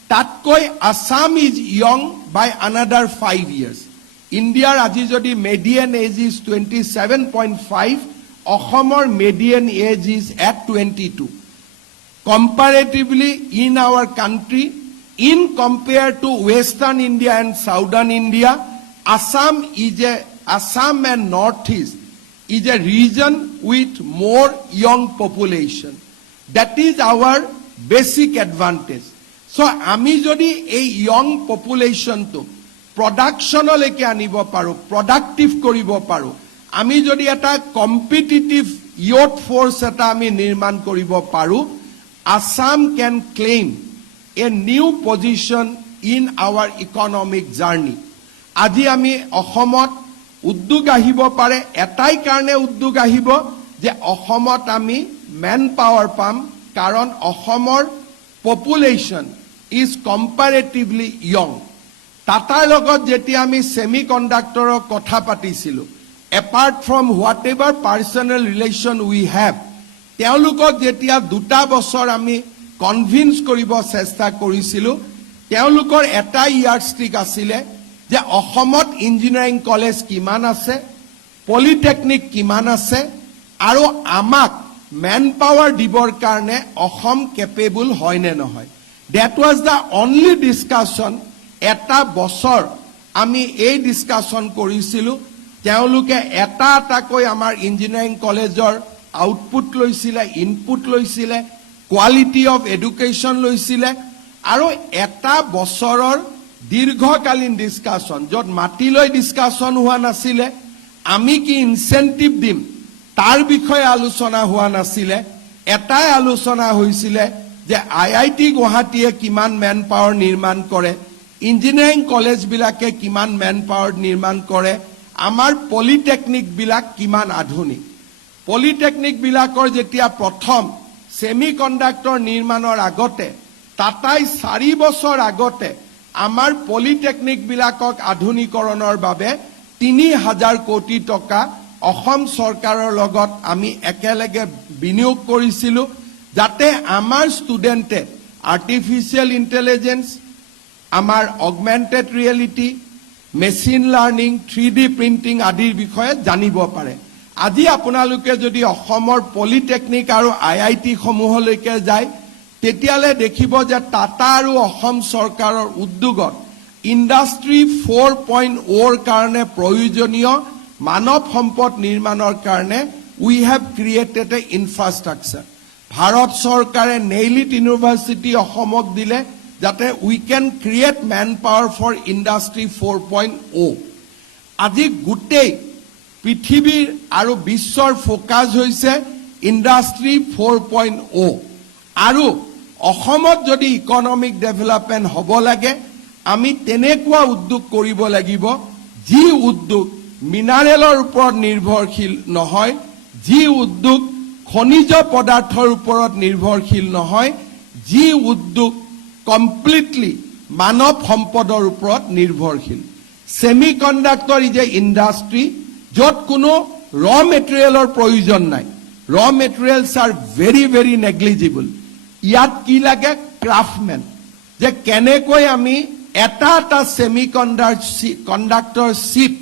tatkoi Assam is young by another 5 years. India aji jodi median age is 27.5. Assam's median age is at 22. Comparatively, in our country, in compared to Western India and Southern India, Assam and Northeast is a region with more young population. That is our basic advantage. So, ami jodi a young population to production leke anibo paru, productive koribo paru. আমি যদি এটা কম্পিটিটিভ ইয়থ ফোর্স এটা আমি নিৰ্মাণ কৰিব পাৰো Assam can claim a new position in our economic journey আজি আমি অসমত উদ্যোগ আহিব পাৰে এটাই কাৰণে উদ্যোগ আহিব যে অসমত আমি ম্যান পাৱাৰ পাম কাৰণ অসমৰ পপুলেশ্যন ইজ কম্পাৰেটিভলি ইয়ং টাটাৰ লগত যেতিয়া আমি সেমিকন্ডাক্টৰৰ কথা পাতিছিলো apart from whatever personal relation we have তেওঁলোকক যেতিয়া দুটা বছৰ আমি কনভিন্স কৰিব চেষ্টা কৰিছিলো তেওঁলোকৰ এটা ইয়াৰষ্টিক আছিল যে অসমত ইঞ্জিনিয়াৰিং কলেজ কিমান আছে পলিটেকনিক কিমান আছে আৰু আমাক ম্যান পাৱাৰ দিবৰ কাৰণে অসম কেপেবল হয় নে নহয় that was the only discussion এটা বছৰ আমি এই ডিসকাশন কৰিছিলো তেওঁলোকে এটা কৈ আমাৰ ইঞ্জিনিয়াৰিং কলেজৰ আউটপুট লৈছিলে ইনপুট লৈছিলে কোৱালিটি অফ এডুকেশ্যন লৈছিলে আৰু এটা বছৰৰ দীৰ্ঘকালীন ডিসকাশন যত মাটিলৈ ডিসকাশন হোৱা নাছিলে আমি কি ইনসেন্টিভ দিম তাৰ বিষয়ে আলোচনা হোৱা নাছিলে এটাই আলোচনা হৈছিলে যে IIT গুৱাহাটীয়ে কিমান ম্যান পাৱাৰ নিৰ্মাণ কৰে ইঞ্জিনিয়াৰিং কলেজ বিলাকে কিমান ম্যান পাৱাৰ নিৰ্মাণ কৰে আমাৰ পলিটেকনিক বিলাক কিমান আধুনিক পলিটেকনিক বিলাকৰ যেতিয়া প্ৰথম সেমিকন্ডাক্টৰ নিৰ্মাণৰ আগতে টাটাই 4 বছৰ আগতে আমাৰ পলিটেকনিক বিলাকক আধুনিকৰণৰ বাবে 3000 কোটি টকা অসম চৰকাৰৰ লগত আমি একেলগে বিনিয়োগ কৰিছিলো যাতে আমাৰ ষ্টুডেন্টে আৰ্টিফিশিয়াল ইন্টেলিজেন্স আমাৰ augmented reality machine learning 3D printing আদিৰ বিষয়ে জানিব পাৰে আজি আপোনালোকে যদি অসমৰ পলিটেকনিক আৰু IIT সমূহলৈকে যায় তেতিয়ালে দেখিব যে টাটা আৰু অসম চৰকাৰৰ উদ্যোগত ইন্ডাষ্ট্ৰি 4.0 ৰ কাৰণে প্ৰয়োজনীয় মানৱ সম্পদ নিৰ্মাণৰ কাৰণে we have created a infrastructure. Bharat চৰকাৰে নেইলিট ইউনিভাৰ্চিটি অসমক দিলে যাতে we can create manpower for industry 4.0. আজি গোটেই পৃথিৱীৰ আৰু বিশ্বৰ ফোকাস হৈছে ইণ্ডাষ্ট্ৰী 4.0 আৰু অসমত যদি ইকনমিক ডেভেলপমেন্ট হ'ব লাগে আমি তেনেকুৱা উদ্যোগ কৰিব লাগিব যি উদ্যোগ মিনাৰেলৰ ওপৰত নিৰ্ভৰশীল নহয় যি উদ্যোগ খনিজ পদাৰ্থৰ ওপৰত নিৰ্ভৰশীল নহয় যি উদ্যোগ কমপ্লিটলি মানৱ সম্পদৰ ওপৰত নিৰ্ভৰশীল সেমিকন্ডাক্টৰ ইজ এ ইণ্ডাষ্ট্ৰী য'ত কোনো ৰ মেটেৰিয়েলৰ প্ৰয়োজন নাই ৰ materials R very very negligible ইয়াত কি লাগে ক্ৰাফটমেন যে কেনেকৈ আমি এটা এটা সেমিকন্ডাক্টৰ চিপ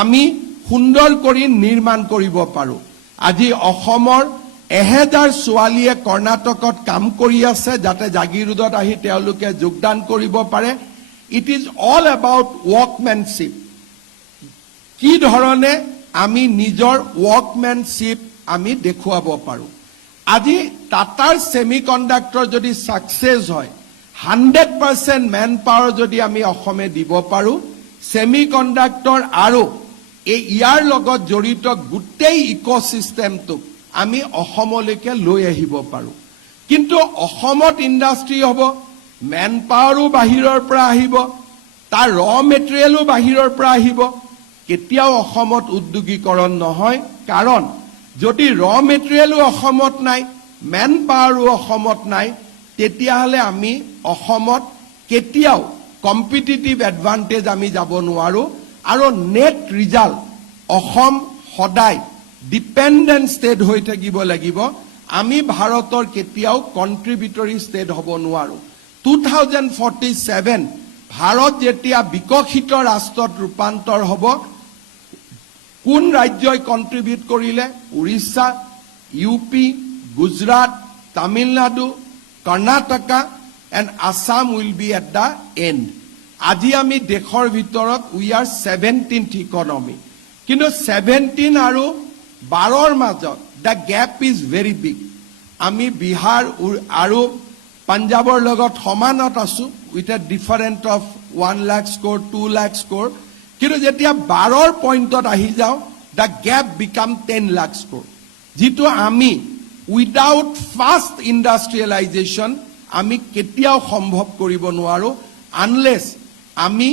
আমি সুন্দৰ কৰি নিৰ্মাণ কৰিব পাৰো আজি অসমৰ 1000 ছোৱালীয়ে কৰ্ণাটকত কাম কৰি আছে যাতে জাগিৰোডত আহি তেওঁলোকে যোগদান কৰিব পাৰে ইট ইজ অল এবাউট ৱৰ্কমেনশ্বিপ কি ধৰণে আমি নিজৰ ৱৰ্কমেনশ্বিপ আমি দেখুৱাব পাৰো আজি টাটাৰ সেমিকন্ডাক্টৰ যদি সাকসেস হয় 100% ম্যান পাৱাৰ যদি আমি অসমে দিব পাৰো সেমিকন্ডাক্টৰ আৰু ইয়াৰ লগত জড়িত গোটেই ইকোসিস্টেমটো আমি অসমলৈকে লৈ আহিব পাৰো কিন্তু অসমত ইণ্ডাষ্ট্ৰী হ'ব ম্যান পাৱাৰো বাহিৰৰ পৰা আহিব তাৰ ৰ মেটেৰিয়েলো বাহিৰৰ পৰা আহিব কেতিয়াও অসমত উদ্যোগীকৰণ নহয় কাৰণ যদি ৰ মেটেৰিয়েলো অসমত নাই ম্যান পাৱাৰো অসমত নাই তেতিয়াহলে আমি অসমত কেতিয়াও কম্পিটিটিভ এডভান্টেজ আমি যাব নোৱাৰো আৰু নেট ৰিজাল্ট অসম সদায় ডিপেন্ডেন্ট ষ্টেট হৈ থাকিব লাগিব আমি ভাৰতৰ কেতিয়াও কন্ট্ৰিবিউটৰী ষ্টেট হ'ব নোৱাৰো 2047 ভাৰত যেতিয়া বিকশিত ৰাষ্ট্ৰত ৰূপান্তৰ হ'ব কোন ৰাজ্যই কন্ট্ৰিবিউট কৰিলে Orissa UP Gujarat Tamil Nadu Karnataka and Assam will be at the end. আজি আমি দেশৰ ভিতৰত we are 17th economy. কিন্তু 17 আৰু 12ৰ মাজত the gap is very big. আমি বিহাৰ আৰু পাঞ্জাবৰ লগত সমানত আছো with a difference of 1 lakh score 2 lakh score. কিন্তু যেতিয়া 12ৰ পইণ্টত আহি যাও the gap become 10 lakh score. যিটো আমি without fast industrialization আমি কেতিয়াও সম্ভৱ কৰিব নোৱাৰো আনলেস আমি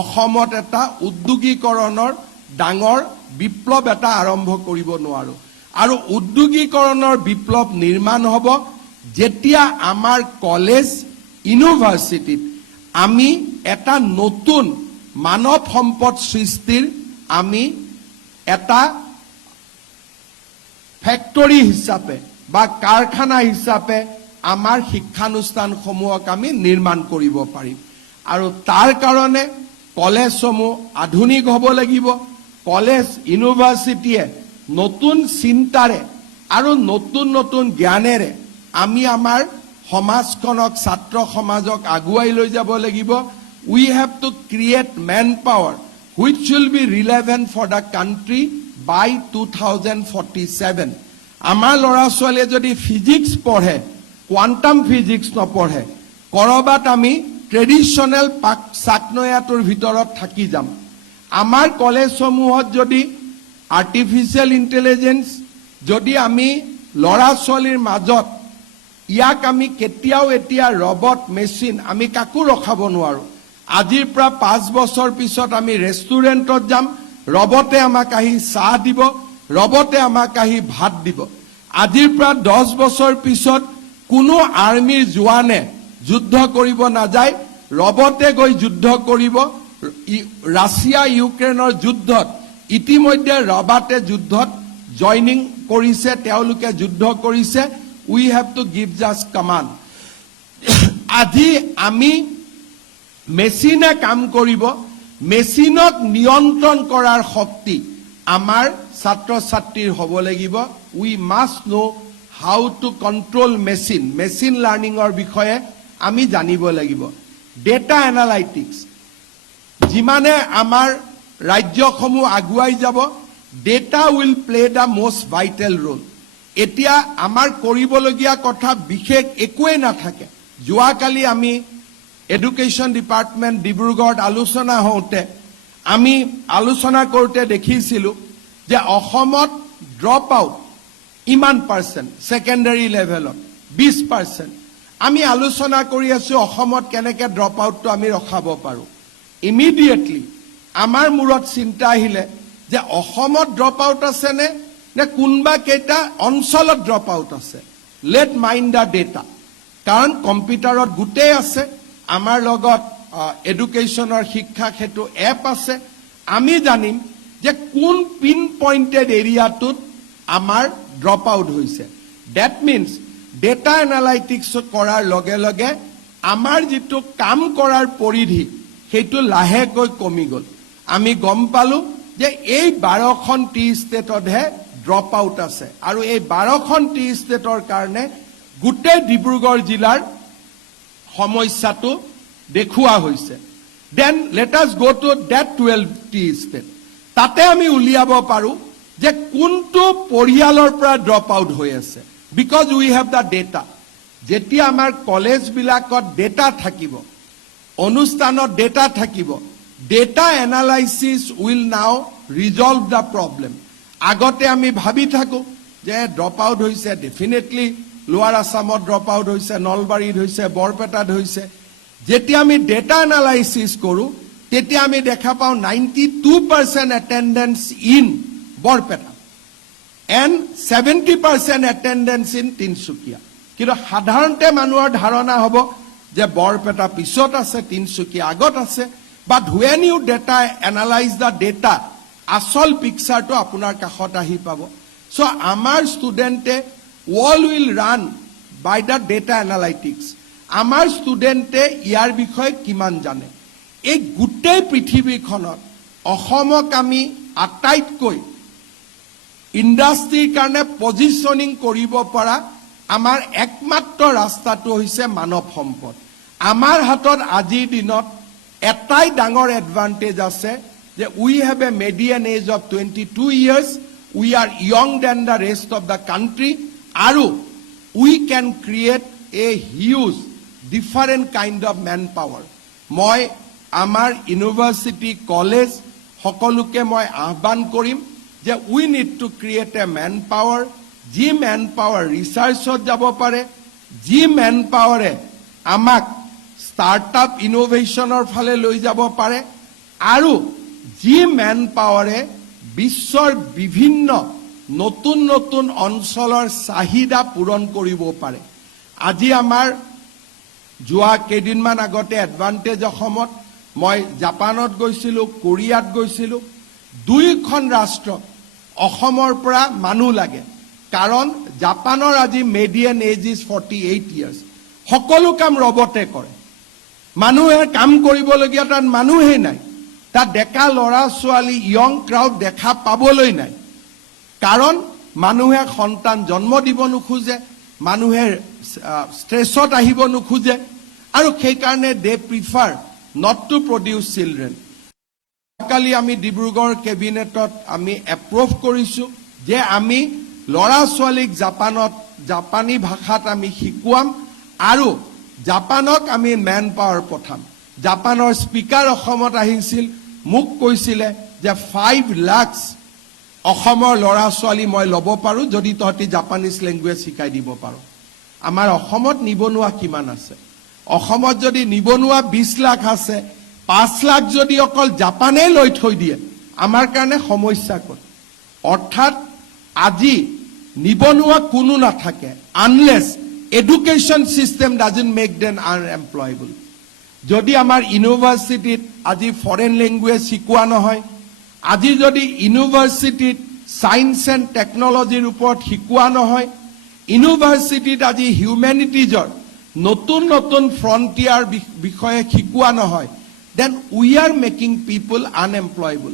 অসমত এটা উদ্যোগীকৰণৰ ডাঙৰ বিপ্লৱ এটা আৰম্ভ কৰিব নোৱাৰো আৰু উদ্যোগীকৰণৰ বিপ্লৱ নিৰ্মাণ হ'ব যেতিয়া আমাৰ কলেজ ইউনিভাৰ্সিটিত আমি এটা নতুন মানৱ সম্পদ সৃষ্টিৰ আমি এটা ফ্যাক্টৰী হিচাপে বা কাৰখানা হিচাপে আমাৰ শিক্ষানুষ্ঠানসমূহক আমি নিৰ্মাণ কৰিব পাৰিম আৰু তাৰ কাৰণে কলেজসমূহ আধুনিক হ'ব লাগিব কলেজ ইউনিভাৰ্সিটিয়ে নতুন চিন্তাৰে আৰু নতুন নতুন জ্ঞানেৰে আমি আমাৰ সমাজখনক ছাত্ৰ সমাজক আগুৱাই লৈ যাব লাগিব we have to create manpower which will be relevant for the country by 2047 আমাৰ ল'ৰা ছোৱালীয়ে যদি ফিজিক্স পঢ়ে কোয়ান্টাম ফিজিক্স নপঢ়ে কৰবাত আমি ট্ৰেডিশনাল চাকনয়াটোৰ ভিতৰত থাকি যাম আমাৰ কলেজসমূহত যদি আৰ্টিফিশিয়াল ইন্টেলিজেন্স যদি আমি ল'ৰা ছোৱালীৰ মাজত ইয়াক আমি কেতিয়াও এতিয়া ৰবট মেচিন আমি কাকো ৰখাব নোৱাৰো আজিৰ পৰা 5 বছৰ পিছত আমি ৰেষ্টুৰেণ্টত যাম ৰবটে আমাক আহি চাহ দিব ৰবটে আমাক আহি ভাত দিব আজিৰ পৰা 10 বছৰ পিছত কোনো আৰ্মিৰ জোৱানে যুদ্ধ কৰিব না যায় ৰবটে গৈ যুদ্ধ কৰিব ৰাছিয়া ইউক্ৰেইনৰ যুদ্ধত ইতিমধ্যে ৰবটে যুদ্ধত জয়নিং কৰিছে তেওঁলোকে যুদ্ধ কৰিছে we have to give just command আজি আমি মেচিনে কাম কৰিব মেচিনক নিয়ন্ত্ৰণ কৰাৰ শক্তি আমাৰ ছাত্ৰ ছাত্ৰীৰ হ'ব লাগিব we must know how to control machine learning or বিষয়ে আমি জানিব লাগিব data analytics যিমানে আমাৰ ৰাজ্যসমূহ আগুৱাই যাব data will play the most vital role এতিয়া আমাৰ কৰিবলগীয়া কথা বিশেষ একোৱে নাথাকে যোৱাকালি আমি এডুকেশ্যন ডিপাৰ্টমেণ্ট ডিব্ৰুগড়ত আলোচনা হওঁতে আমি আলোচনা কৰোঁতে দেখিছিলোঁ যে অসমত ড্ৰপ আউট ইমান পাৰ্চেণ্ট ছেকেণ্ডাৰী লেভেলত 20%। আমি আলোচনা কৰি আছোঁ অসমত কেনেকৈ ড্ৰপ আউটটো আমি ৰখাব পাৰোঁ ইমিডিয়েটলি আমাৰ মূৰত চিন্তা আহিলে যে অসমত ড্ৰপ আউট আছে নে কোনোবা কেইটা অঞ্চলত ড্ৰপ আউট আছে লেট মাইণ্ড দ্য ডেটা কাৰণ কম্পিউটাৰত গোটেই আছে আমাৰ লগত এডুকেশ্যনৰ শিক্ষা সেইটো এপ আছে আমি জানিম যে কোন পিন পইণ্টেড এৰিয়াটোত আমাৰ ড্ৰপ আউট হৈছে ডেট মিনছ ডেটা এনালাইটিক্স কৰাৰ লগে লগে আমাৰ যিটো কাম কৰাৰ পৰিধি সেইটো লাহেকৈ কমি গ'ল আমি গম পালোঁ যে এই 12খন টি ষ্টেটতহে ড্ৰপ আউট আছে আৰু এই 12খন টি ষ্টেটৰ কাৰণে গোটেই ডিব্ৰুগড় জিলাৰ সমস্যাটো দেখুওৱা হৈছে then let us go to date 12 টি ষ্টেট তাতে আমি উলিয়াব পাৰোঁ যে কোনটো পৰিয়ালৰ পৰা ড্ৰপ আউট হৈ আছে because we have the data যেতিয়া আমাৰ কলেজবিলাকত ডেটা থাকিব অনুষ্ঠানত ডেটা থাকিব data analysis will now resolve the problem আগতে আমি ভাবি থাকোঁ যে ড্ৰপ আউট হৈছে ডেফিনেটলি লোৱাৰ আছামত ড্ৰপ আউট হৈছে নলবাৰীত হৈছে বৰপেটাত হৈছে যেতিয়া আমি ডেটা এনালাইচিছ কৰোঁ তেতিয়া আমি দেখা পাওঁ 92% attendance in Barpeta and 70% attendance in Tinsukia কিন্তু সাধাৰণতে মানুহৰ ধাৰণা হ'ব যে বৰপেটা পিছত আছে তিনচুকীয়া আগত আছে but when you data analyse the data আসল পিকচাৰটো আপোনাৰ কাষত আহি পাব চ' আমাৰ ষ্টুডেণ্টে world will run by the data analytics আমাৰ ষ্টুডেণ্টে ইয়াৰ বিষয়ে কিমান জানে এই গোটেই পৃথিৱীখনত অসমক আমি আটাইতকৈ ইণ্ডাষ্ট্ৰীৰ কাৰণে পজিশ্যনিং কৰিব পৰা আমাৰ একমাত্ৰ ৰাস্তাটো হৈছে মানৱ সম্পদ আমাৰ হাতত আজিৰ দিনত এটাই ডাঙৰ এডভান্টেজ আছে যে we have a median age of 22 years we are young than the rest of the country আৰু we can create a huge different kind of man power মই আমাৰ ইউনিভাৰ্চিটি কলেজ সকলোকে মই আহ্বান কৰিম যে we need to create a man power যি মেন পাৱাৰ ৰিচাৰ্চত যাব পাৰে যি মেন পাৱাৰে আমাক ষ্টাৰ্টআপ ইনোভেশ্যনৰ ফালে লৈ যাব পাৰে আৰু যি মেন পাৱাৰে বিশ্বৰ বিভিন্ন নতুন নতুন অঞ্চলৰ চাহিদা পূৰণ কৰিব পাৰে আজি আমাৰ যোৱা কেইদিনমান আগতে এডভান্টেজ অসমত মই জাপানত গৈছিলোঁ কোৰিয়াত গৈছিলোঁ দুইখন ৰাষ্ট্ৰ অসমৰ পৰা মানুহ লাগে কাৰণ জাপানৰ আজি মেডিয়ান এজ ইজ 48 years সকলো কাম ৰবটে কৰে মানুহে কাম কৰিবলগীয়া তাত মানুহেই নাই তাত ডেকা ল'ৰা ছোৱালী য়ং ক্ৰাউড দেখা পাবলৈ নাই কাৰণ মানুহে সন্তান জন্ম দিব নোখোজে মানুহে ষ্ট্ৰেছত আহিব নোখোজে আৰু সেইকাৰণে they prefer not to produce children কালি আমি ডিব্ৰুগড় কেবিনেটত আমি এপ্ৰুভ কৰিছোঁ যে আমি ল'ৰা ছোৱালীক জাপানী ভাষাত আমি শিকোৱাম আৰু জাপানক আমি মেন পাৱাৰ পঠাম জাপানৰ স্পিকাৰ অসমত আহিছিল মোক কৈছিলে যে 5 লাখ অসমৰ ল'ৰা ছোৱালী মই ল'ব পাৰোঁ যদি তহঁতি জাপানীজ লেংগুৱেজ শিকাই দিব পাৰোঁ আমাৰ অসমত নিবনুৱা কিমান আছে অসমত যদি নিবনুৱা 20 লাখ আছে 5 লাখ যদি অকল জাপানে লৈ থৈ দিয়ে আমাৰ কাৰণে সমস্যা ক'ত অৰ্থাৎ আজি নিবনুৱা কোনো নাথাকে unless education system doesn't make them unemployable যদি আমাৰ ইউনিভাৰ্চিটিত আজি ফৰেন লেংগুৱেজ শিকোৱা নহয় আজি যদি ইউনিভাৰ্চিটিত সায়েন্স এণ্ড টেকনলজিৰ ওপৰত শিকোৱা নহয় ইউনিভাৰ্চিটিত আজি হিউমেনিটিজৰ নতুন নতুন ফ্ৰণ্টিয়াৰ বিষয়ে শিকোৱা নহয় দেন উই আৰ মেকিং পিপল আনএমপ্লয়েবল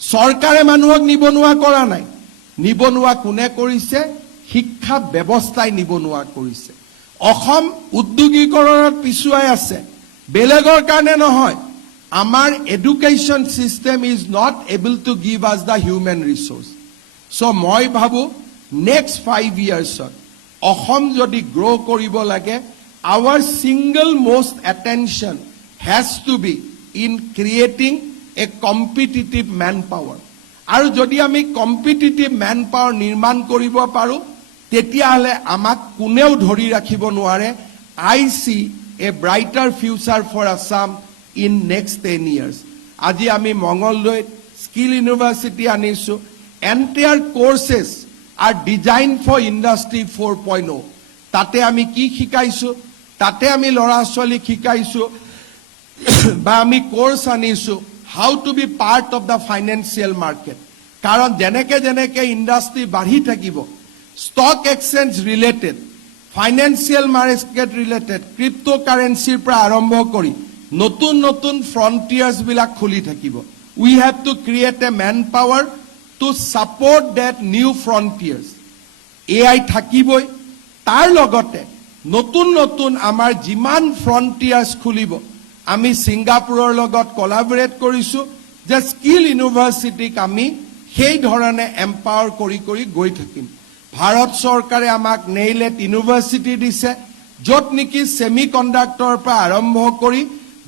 চৰকাৰে মানুহক নিবনুৱা কৰা নাই নিবনুৱা কোনে কৰিছে শিক্ষা ব্যৱস্থাই নিবনুৱা কৰিছে অসম উদ্যোগীকৰণত পিছুৱাই আছে বেলেগৰ কাৰণে নহয় আমাৰ education system is not able to give আছ দ্য হিউমেন ৰিচোৰ্চ চ' মই ভাবোঁ নেক্সট 5 yearsত অসম যদি গ্ৰ' কৰিব লাগে our single most attention has to be in creating a competitive manpower. আৰু যদি আমি competitive manpower নিৰ্মাণ কৰিব পাৰোঁ তেতিয়াহ'লে আমাক কোনেও ধৰি ৰাখিব নোৱাৰে. I see a brighter future for Assam in next 10 years. আজি আমি মংগলদৈত স্কিল ইউনিভাৰ্চিটি আনিছোঁ. Entire courses are designed for industry 4.0. তাতে আমি কি শিকাইছোঁ, তাতে আমি ল'ৰা ছোৱালীক শিকাইছোঁ বা আমি কোৰ্চ আনিছোঁ how to be part of the financial market. কাৰণ যেনেকে যেনেকে ইণ্ডাষ্ট্ৰি বাঢ়ি থাকিব stock exchange related, financial market related, crypto কাৰেঞ্চিৰ পৰা আৰম্ভ কৰি নতুন নতুন ফ্ৰণ্টিয়াৰ্ছবিলাক খুলি থাকিব. We have to create a man power to support that new frontiers. AI থাকিবই, তাৰ লগতে নতুন নতুন আমাৰ যিমান ফ্ৰণ্টিয়াৰ্ছ খুলিব আমি ছিংগাপুৰৰ লগত কলাবৰেট কৰিছোঁ যে স্কিল ইউনিভাৰ্চিটিক আমি সেই ধৰণে এম্পাৱাৰ কৰি কৰি গৈ থাকিম. ভাৰত চৰকাৰে আমাক নেইলেট ইউনিভাৰ্চিটি দিছে য'ত নেকি ছেমি কণ্ডাক্টৰৰ পৰা আৰম্ভ কৰি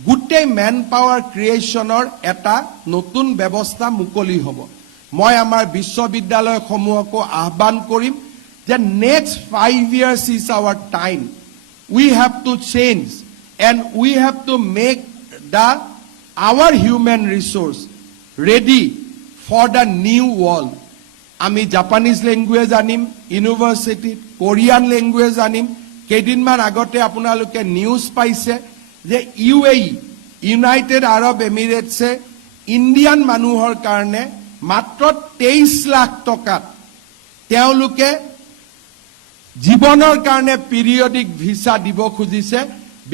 গোটেই মেন পাৱাৰ ক্ৰিয়েশ্যনৰ এটা নতুন ব্যৱস্থা মুকলি হ'ব. মই আমাৰ বিশ্ববিদ্যালয়সমূহকো আহ্বান কৰিম যে next 5 years is our time. We have to change and we have to make our human resource ready for the new world. আমি জাপানিজ লেংগুৱেজ আনিম ইউনিভাৰ্চিটিত, কোৰিয়ান লেংগুৱেজ আনিম. কেইদিনমান আগতে আপোনালোকে নিউজ পাইছে যে UAE ইউনাইটেড আৰব এমিৰেটছে ইণ্ডিয়ান মানুহৰ কাৰণে মাত্ৰ 23 লাখ টকাত তেওঁলোকে জীৱনৰ কাৰণে পিৰিয়ডিক ভিছা দিব খুজিছে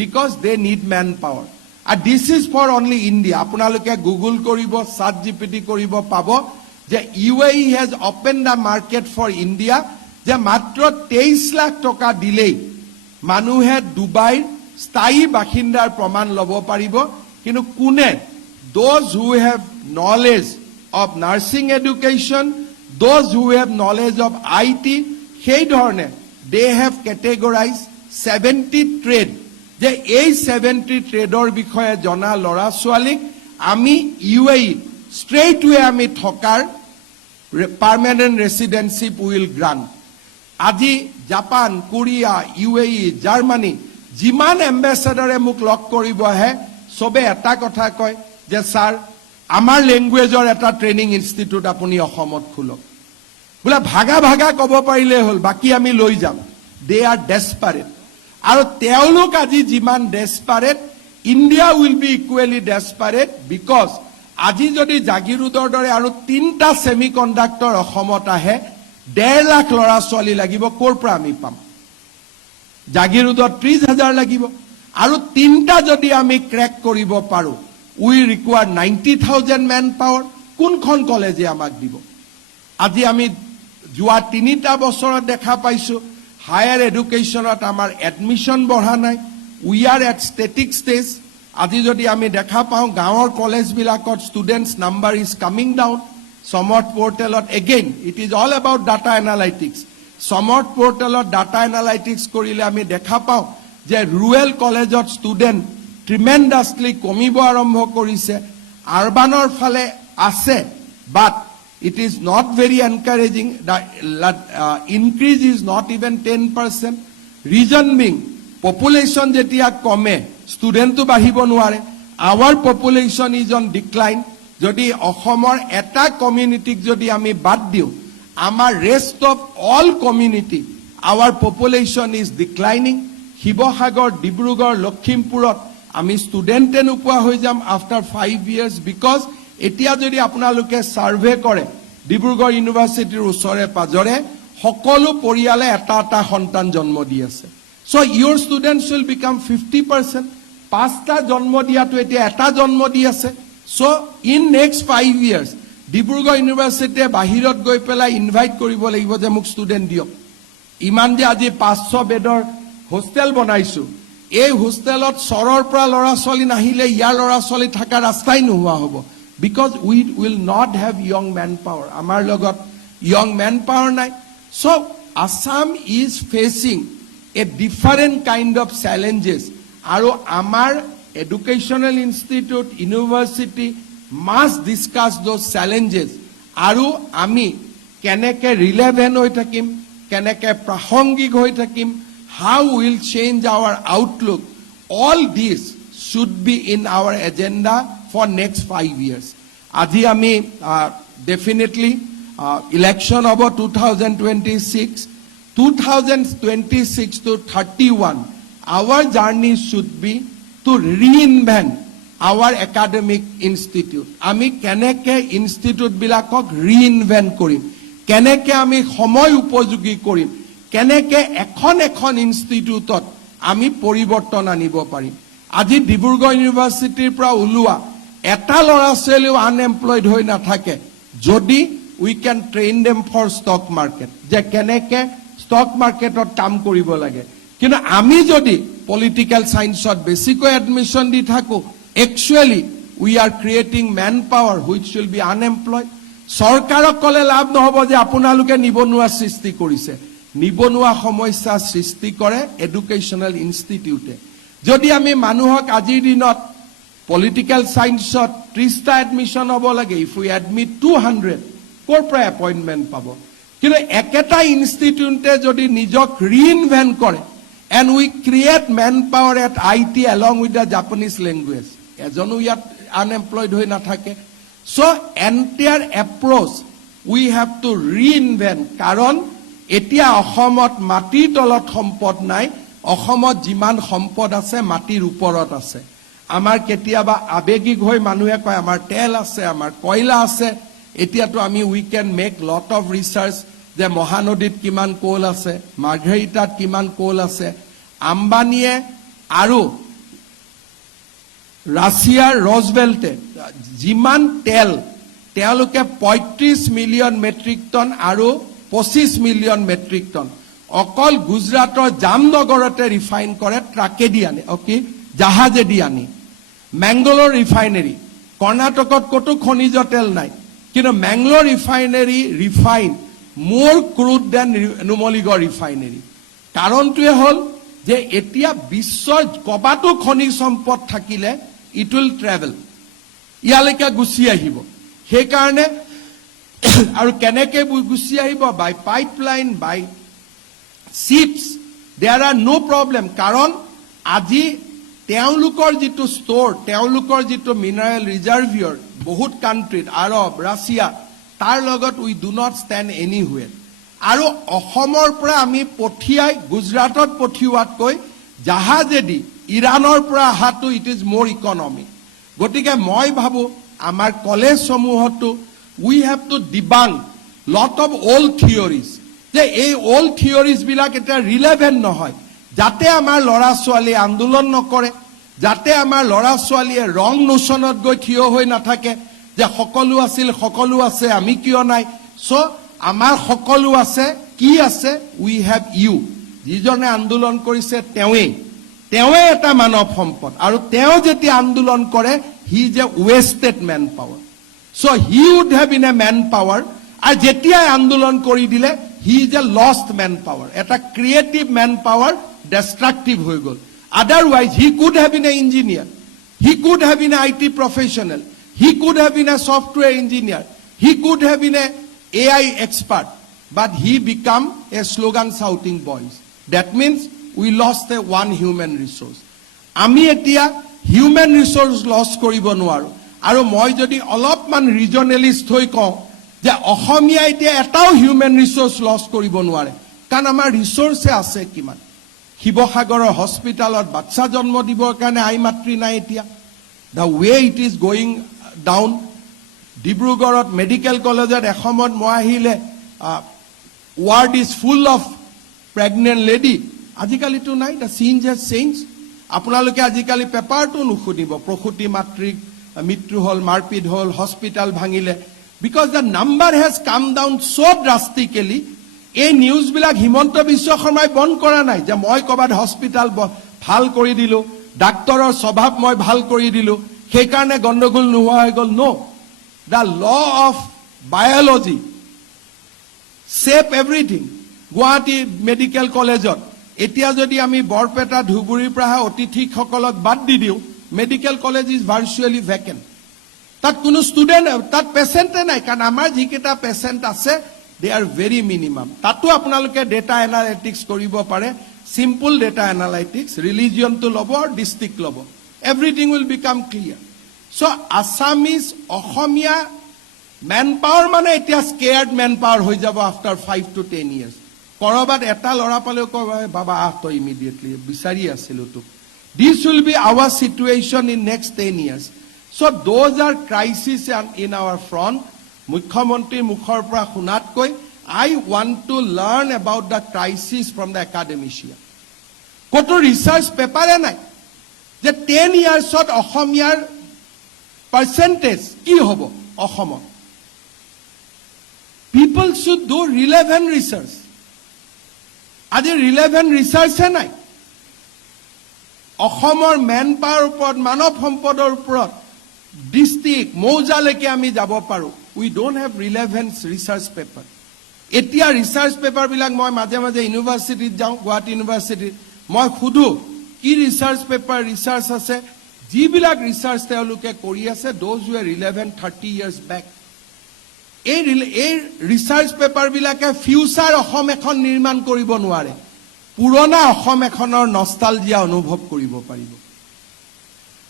because they need man power. আৰু this is for only India. আপোনালোকে গুগল কৰিব, চাট জিপিটি কৰিব, পাব যে UAE has open the market for India, যে মাত্ৰ 23 লাখ টকা দিলেই মানুহে ডুবাইৰ স্থায়ী বাসিন্দাৰ প্ৰমাণ ল'ব পাৰিব. কিন্তু কোনে? Those who have knowledge of nursing education, those who have knowledge of IT, সেই ধৰণে they have categorized 70 trade. যে এই 70 ট্ৰেডৰ বিষয়ে জনা ল'ৰা ছোৱালীক আমি UAE straight way আমি থকাৰ পাৰ্মানেণ্ট ৰেচিডেঞ্চিপ উইল গ্ৰান্ট. আজি জাপান, কোৰিয়া, UAE, জাৰ্মানী যিমান এম্বেচাডৰে মোক লগ কৰিব আহে চবে এটা কথা কয় যে ছাৰ আমাৰ লেংগুৱেজৰ এটা ট্ৰেইনিং ইনষ্টিটিউট আপুনি অসমত খোলক. বোলে ভাগা ভাগা ক'ব পাৰিলে হ'ল, বাকী আমি লৈ যাম. They are desperate. আৰু তেওঁলোক আজি যিমান desperate, India will be equally desperate because আজি যদি জাগিৰোডৰ দৰে আৰু 3টা ছেমি কণ্ডাক্টৰ অসমত আহে 1.5 লাখ ল'ৰা ছোৱালী লাগিব. ক'ৰ পৰা আমি পাম? জাগিৰোডত 30,000 লাগিব. আৰু 3টা যদি আমি ক্ৰেক কৰিব পাৰোঁ উই ৰিকুৱাৰ 90,000 মেন পাৱাৰ. কোনখন কলেজে আমাক দিব? আজি আমি যোৱা 3টা বছৰত দেখা পাইছোঁ হায়াৰ এডুকেশ্যনত আমাৰ এডমিশ্যন বঢ়া নাই. We are at static stage. আজি যদি আমি দেখা পাওঁ গাঁৱৰ কলেজবিলাকত students number is coming down. Samarth পৰ্টেলত again it is all about data analytics. Samarth পৰ্টেলত ডাটা এনালাইটিক্স কৰিলে আমি দেখা পাওঁ যে ৰুৰেল কলেজত ষ্টুডেণ্ট ট্ৰিমেণ্ডাছলি কমিব আৰম্ভ কৰিছে. আৰবানৰ ফালে আছে বাট it is not very encouraging. The increase is not even 10%. Reason being, population jetia kome, student to bahibo nuare. Our population is on decline. Jodi Ohomor eta community jodi ami bad diu, amar rest of all community, our population is declining. Shibosagar, Dibrugarh, Lakhimpurot, ami student enupua hoi jam after 5 years because এতিয়া যদি আপোনালোকে সাৰ্ভে কৰে ডিব্ৰুগড় ইউনিভাৰ্চিটিৰ ওচৰে পাজৰে সকলো পৰিয়ালে এটা এটা সন্তান জন্ম দি আছে. So your students will become 50%. 5টা জন্ম দিয়াটো এতিয়া এটা জন্ম দি আছে. So in next 5 years Dibrugarh ইউনিভাৰ্চিটিয়ে বাহিৰত গৈ পেলাই ইনভাইট কৰিব লাগিব যে মোক ষ্টুডেণ্ট দিয়ক. ইমান যে আজি 500 বেডৰ হোষ্টেল বনাইছোঁ, এই হোষ্টেলত চৰৰ পৰা ল'ৰা ছোৱালী নাহিলে ইয়াৰ ল'ৰা ছোৱালী থকা ৰাস্তাই নোহোৱা হ'ব because we will not have young manpower আমাৰ লগত য়ং মেন পাৱাৰ নাই so Assam is facing a different kind of challenges আৰু আমাৰ educational institute university must discuss those challenges আৰু আমি কেনেকে relevant হৈ থাকিম কেনেকে প্ৰাসংগিক হৈ থাকিম how will change our outlook all this should be in our agenda for next 5 years আজি আমি definitely election of 2026 2026 to 31 our journey should be to reinvent our academic institute আমি কেনেকে institute বিলাকক reinvent কৰিম কেনেকে আমি সময় উপযোগী কৰিম কেনেকে এখন ইনষ্টিটিউটত আমি পৰিৱৰ্তন আনিব পাৰিম আজি ডিব্ৰুগড় ইউনিভাৰ্চিটিৰ পৰা ওলোৱা এটা ল'ৰা ছোৱালীও আনএমপ্লয়েড হৈ নাথাকে যদি we can train them for stock market যে কেনেকে stock marketত কাম কৰিব লাগে কিন্তু আমি যদি political science-ত বেছিকৈ এডমিশন দি থাকো actually we are creating manpower which will be unemployed চৰকাৰক কলে লাভ নহব যে আপোনালোকে নিবনুৱা সৃষ্টি কৰিছে নিবনুৱা সমস্যা সৃষ্টি কৰে এডুকেশনাল ইনষ্টিটিউটে যদি আমি মানুহক আজিৰ দিনত পলিটিক্যাল সায়েন্সত 30টা এডমিশন হ'ব লাগে if we admit 200 কৰ পৰা এপইন্টমেন্ট পাব কিন্তু একেটা ইনষ্টিটিউটে যদি নিজক ৰিইনভেন্ট কৰে and we create manpower at IT along with the Japanese language এজনো ইয়াত unemployed হৈ নাথাকে so entire approach we have to reinvent কাৰণ এতিয়া অসমত মাটিৰ তলত সম্পদ নাই অসমত যিমান সম্পদ আছে মাটিৰ ওপৰত আছে আমাৰ কেতিয়াবা আবেগিক হৈ মানুহে কয় আমাৰ তেল আছে আমাৰ কয়লা আছে এতিয়াতো আমি we can make lot of research যে মহানদীত কিমান কোল আছে মাৰ্ঘেৰিটাত কিমান কোল আছে আম্বানিয়ে আৰু ৰাছিয়াৰ ৰজভেল্টে যিমান তেল তেওঁলোকে 35 মিলিয়ন মেট্ৰিক টন আৰু 25 মিলিয়ন মেট্ৰিক টন অকল গুজৰাটৰ জামনগৰতে ৰিফাইন কৰে ট্ৰাকেদি আনে ওকে জাহাজেদি আনি মেংগলোৰ ৰিফাইনাৰী কৰ্ণাটকত কতো খনিজ তেল নাই কিন্তু Mangalore refinery refine more crude than Numaligarh refinery কাৰণটোৱে হ'ল যে এতিয়া বিশ্বৰ কবাটো খনিজ সম্পদ থাকিলে it will travel ইয়ালৈকে গুছি আহিব সেই কাৰণে আৰু কেনেকে গুছি আহিব by pipeline by ships there are no problem কাৰণ আজি তেওঁলোকৰ যেটো ষ্টৰ তেওঁলোকৰ যেটো মিনাৰেল ৰিজাৰ্ভিয়ৰ বহুত কান্ট্ৰিত আৰব ৰাছিয়া তাৰ লগত we do not stand anywhere আৰু অসমৰ পৰা আমি পঠিয়াই গুজৰাটত পঠিওৱাতকৈ জাহাজেদি ইৰানৰ পৰা হাতু it is more economic গতিকে মই ভাবো আমাৰ কলেজ সমূহতো we have to debunk lot of old theories যে এই old theories বিলাক এটা relevant নহয় যাতে আমাৰ লৰা ছোৱালী আন্দোলন নকৰে যাতে আমাৰ লৰা ছোৱালীয়ে ৰং নোশনত গৈ থিয় হৈ নাথাকে যে সকলো আছিল সকলো আছে আমি কিয় নাই সো আমাৰ সকলো আছে কি আছে we have you যিজনে আন্দোলন কৰিছে তেৱে এটা মানৱ সম্পদ আৰু তেও যেতি আন্দোলন কৰে he is a wasted manpower so he would have been a manpower আৰু যেতিয়া আন্দোলন কৰি দিলে he is a lost manpower এটা creative manpower destructive হৈ গল otherwise he could have been an engineer he could have been an IT professional he could have been a software engineer he could have been a AI expert but he become a slogan shouting voice that means we lost a one human resource আমি এতিয়া human resource loss কৰিব নোৱাৰো আৰু মই যদি অলপমান ৰিজনালিষ্ট হৈ কওঁ যে অসমীয়া এতিয়া এটাও হিউম্যান ৰিসোৰ্স লস কৰিব নোৱাৰে কাৰণ আমাৰ ৰিসোৰ্সে আছে কিমান শিৱসাগৰৰ হস্পিটালত বাচ্চা জন্ম দিবৰ কাৰণে আই মাতৃ নাই এতিয়া the way it is going down ডিব্ৰুগড়ত মেডিকেল কলেজত এসমত মই আহিলে ward is full of pregnant lady আজিকালি তো নাই the scene has changed আপোনালোকে আজিকালি পেপাৰটো নুখুনিব প্ৰসূতি মাতৃক মৃত্যু হল মাৰপিট হল হস্পিটাল ভাঙিলে because the number has come down so drastically এই নিউজ বিলাক হিমন্ত বিশ্ব শৰ্মাই বন্ধ কৰা নাই যে মই কবাত হস্পিটাল ভাল কৰি দিলো, ডাক্তৰৰ স্বভাৱ মই ভাল কৰি দিলো, সেই কাৰণে গণ্ডগোল নোহোৱা হৈ গ'ল। No, the law of biology save everything. Guwahati medical কলেজত এতিয়া যদি আমি বৰপেটা ধুবুৰীৰ পৰা অতিথিসকলক বাদ দি দিওঁ, medical college is virtually vacant. তাত কোনো ষ্টুডেণ্ট, তাত পেচেণ্টে নাই, কাৰণ আমাৰ যিকেইটা পেচেণ্ট আছে দে আৰ ভেৰি মিনিমাম। তাতো আপোনালোকে ডেটা এনালাইটিক্স কৰিব পাৰে, চিম্পল ডেটা এনালাইটিক্স, ৰিলিজিয়নটো ল'ব আৰু ডিষ্ট্ৰিক্ট ল'ব, everything will become clear. So' Assamese, অসমীয়া মেন পাৱাৰ মানে এতিয়া স্কেয়াৰ্ড মেন পাৱাৰ হৈ যাব আফটাৰ 5 to 10 years। কৰবাত এটা ল'ৰা পালেও কব, বাবা আহ তই ইমিডিয়েটলি, বিচাৰি আছিলো তোক। This will be our situation in next 10 years। So those are crises in our front. মুখ্যমন্ত্ৰীৰ মুখৰ পৰা শুনাতকৈ I want to learn about the crisis from the academician. কতো ৰিচাৰ্চ পেপাৰে নাই যে 10 yearsত অসমীয়াৰ পাৰ্চেন্টেজ কি হ'ব অসমত। People should do relevant research. আজি relevant researchে নাই। অসমৰ মেন পাৱাৰ ওপৰত, মানৱ সম্পদৰ ওপৰত ডিষ্ট্ৰিক্ট মৌজালৈকে আমি যাব পাৰো। উই ডোন্ট হেভ ৰিলেভেন্ট ৰিচাৰ্চ পেপাৰ। এতিয়া ৰিচাৰ্চ পেপাৰবিলাক মই মাজে মাজে ইউনিভাৰ্চিটিত যাওঁ, গুৱাহাটী ইউনিভাৰ্চিটিত, মই সুধো কি ৰিচাৰ্চ পেপাৰ ৰিচাৰ্চ আছে। যিবিলাক ৰিচাৰ্চ তেওঁলোকে কৰি আছে, those who are relevant 30 years back. এই ৰিচাৰ্চ পেপাৰবিলাকে ফিউচাৰ অসম এখন নিৰ্মাণ কৰিব নোৱাৰে, পুৰণা অসম এখনৰ নষ্টালজিয়া অনুভৱ কৰিব পাৰিব।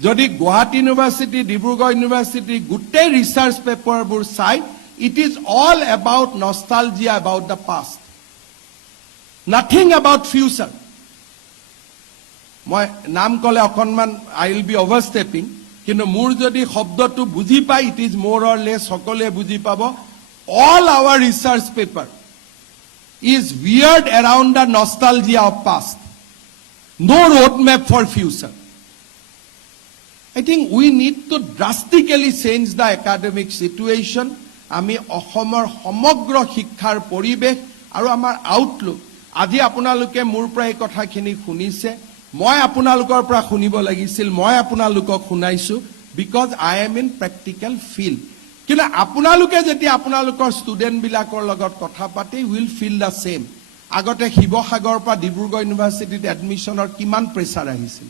যদি গুৱাহাটী ইউনিভাৰ্চিটি, ডিব্ৰুগড় ইউনিভাৰ্চিটি গোটেই ৰিচাৰ্চ পেপাৰবোৰ চাই, it is all about nostalgia about the past, nothing about future. মই নাম ক'লে অকণমান আই উইল বি অভাৰষ্টেপিং, কিন্তু মোৰ যদি শব্দটো বুজি পায়, ইট ইজ মোৰ অৰ লেছ সকলোৱে বুজি পাব। All our research paper is weird around the nostalgia of past, no road map for future. I think we need to drastically change the academic situation. আমি অসমৰ সমগ্ৰ শিক্ষাৰ পৰিৱেশ আৰু আমাৰ আউটলুক, আজি আপোনালোকে মোৰ পৰা এই কথাখিনি শুনিছে, মই আপোনালোকৰ পৰা শুনিব লাগিছিল, মই আপোনালোকক শুনাইছো, because I am in practical field. কিন্তু আপোনালোকে যেতিয়া আপোনালোকৰ ষ্টুডেণ্টবিলাকৰ লগত কথা পাতি, উইল ফিল দ্য ছেম। আগতে শিৱসাগৰৰ পৰা ডিব্ৰুগড় ইউনিভাৰ্চিটিত এডমিশ্যনৰ কিমান প্ৰেছাৰ আহিছিল,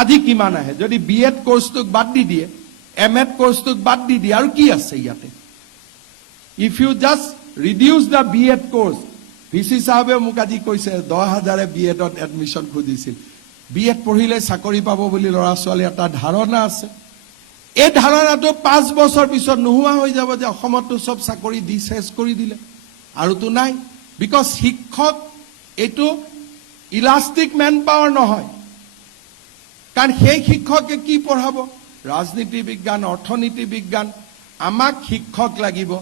আজি কিমান আহে। যদি BEd কোৰ্চটোক বাদ দি দিয়ে, MEd কোৰ্চটোক বাদ দি দিয়ে, আৰু কি আছে ইয়াতে? If you just reduce the BEd course, VC সাহেবে মোক আজি কৈছে 10,000 BEdত এডমিশ্যন খুজিছিল। BEd পঢ়িলে চাকৰি পাব বুলি ল'ৰা ছোৱালী এটা ধাৰণা আছে। এই ধাৰণাটো 5 বছৰ পিছত নোহোৱা হৈ যাব, যে অসমতো চব চাকৰি দি চেছ কৰি দিলে, আৰুতো নাই। বিকজ শিক্ষক এইটো ইলাষ্টিক মেন পাৱাৰ নহয়, কাৰণ সেই শিক্ষকে কি পঢ়াব? ৰাজনীতি বিজ্ঞান, অৰ্থনীতি বিজ্ঞান। আমাক শিক্ষক লাগিব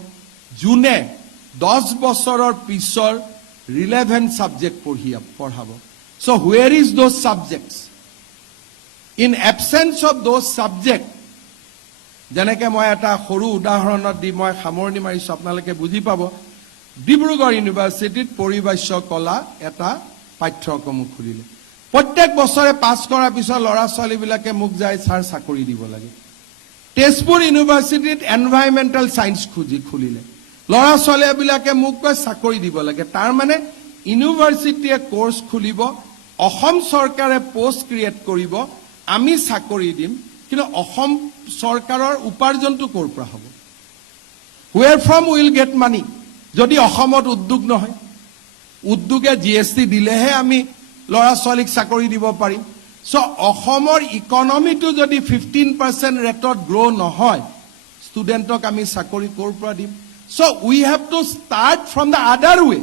যোনে 10 বছৰৰ পিছৰ ৰিলেভেন্ট ছাবজেক্ট পঢ়াব। So where is those subjects? In absence of those subjects, যেনেকে মই এটা সৰু উদাহৰণত দি মই সামৰণি মাৰিছো, আপোনালোকে বুজি পাব। ডিব্ৰুগড় ইউনিভাৰ্চিটিত পৰিভাষ্য কলা এটা পাঠ্যক্ৰম খুলিলে। প্ৰত্যেক বছৰে পাছ কৰাৰ পিছত ল'ৰা ছোৱালীবিলাকে মোক যায়, ছাৰ চাকৰি দিব লাগে। তেজপুৰ ইউনিভাৰ্চিটিত এনভাইৰনমেণ্টেল ছায়েন্স খুলিলে, ল'ৰা ছোৱালীবিলাকে মোক কয় চাকৰি দিব লাগে। তাৰ মানে ইউনিভাৰ্চিটিয়ে কোৰ্চ খুলিব, অসম চৰকাৰে পোষ্ট ক্ৰিয়েট কৰিব, আমি চাকৰি দিম, কিন্তু অসম চৰকাৰৰ উপাৰ্জনটো ক'ৰ পৰা হ'ব? Where from will get money? যদি অসমত উদ্যোগ নহয়, উদ্যোগে GST দিলেহে আমি ল'ৰা ছোৱালীক চাকৰি দিব পাৰিম। চ' অসমৰ ইকনমিটো যদি 15% ৰেটত গ্ৰ' নহয়, ষ্টুডেণ্টক আমি চাকৰি ক'ৰ পৰা দিম? So' we have to start from the other way,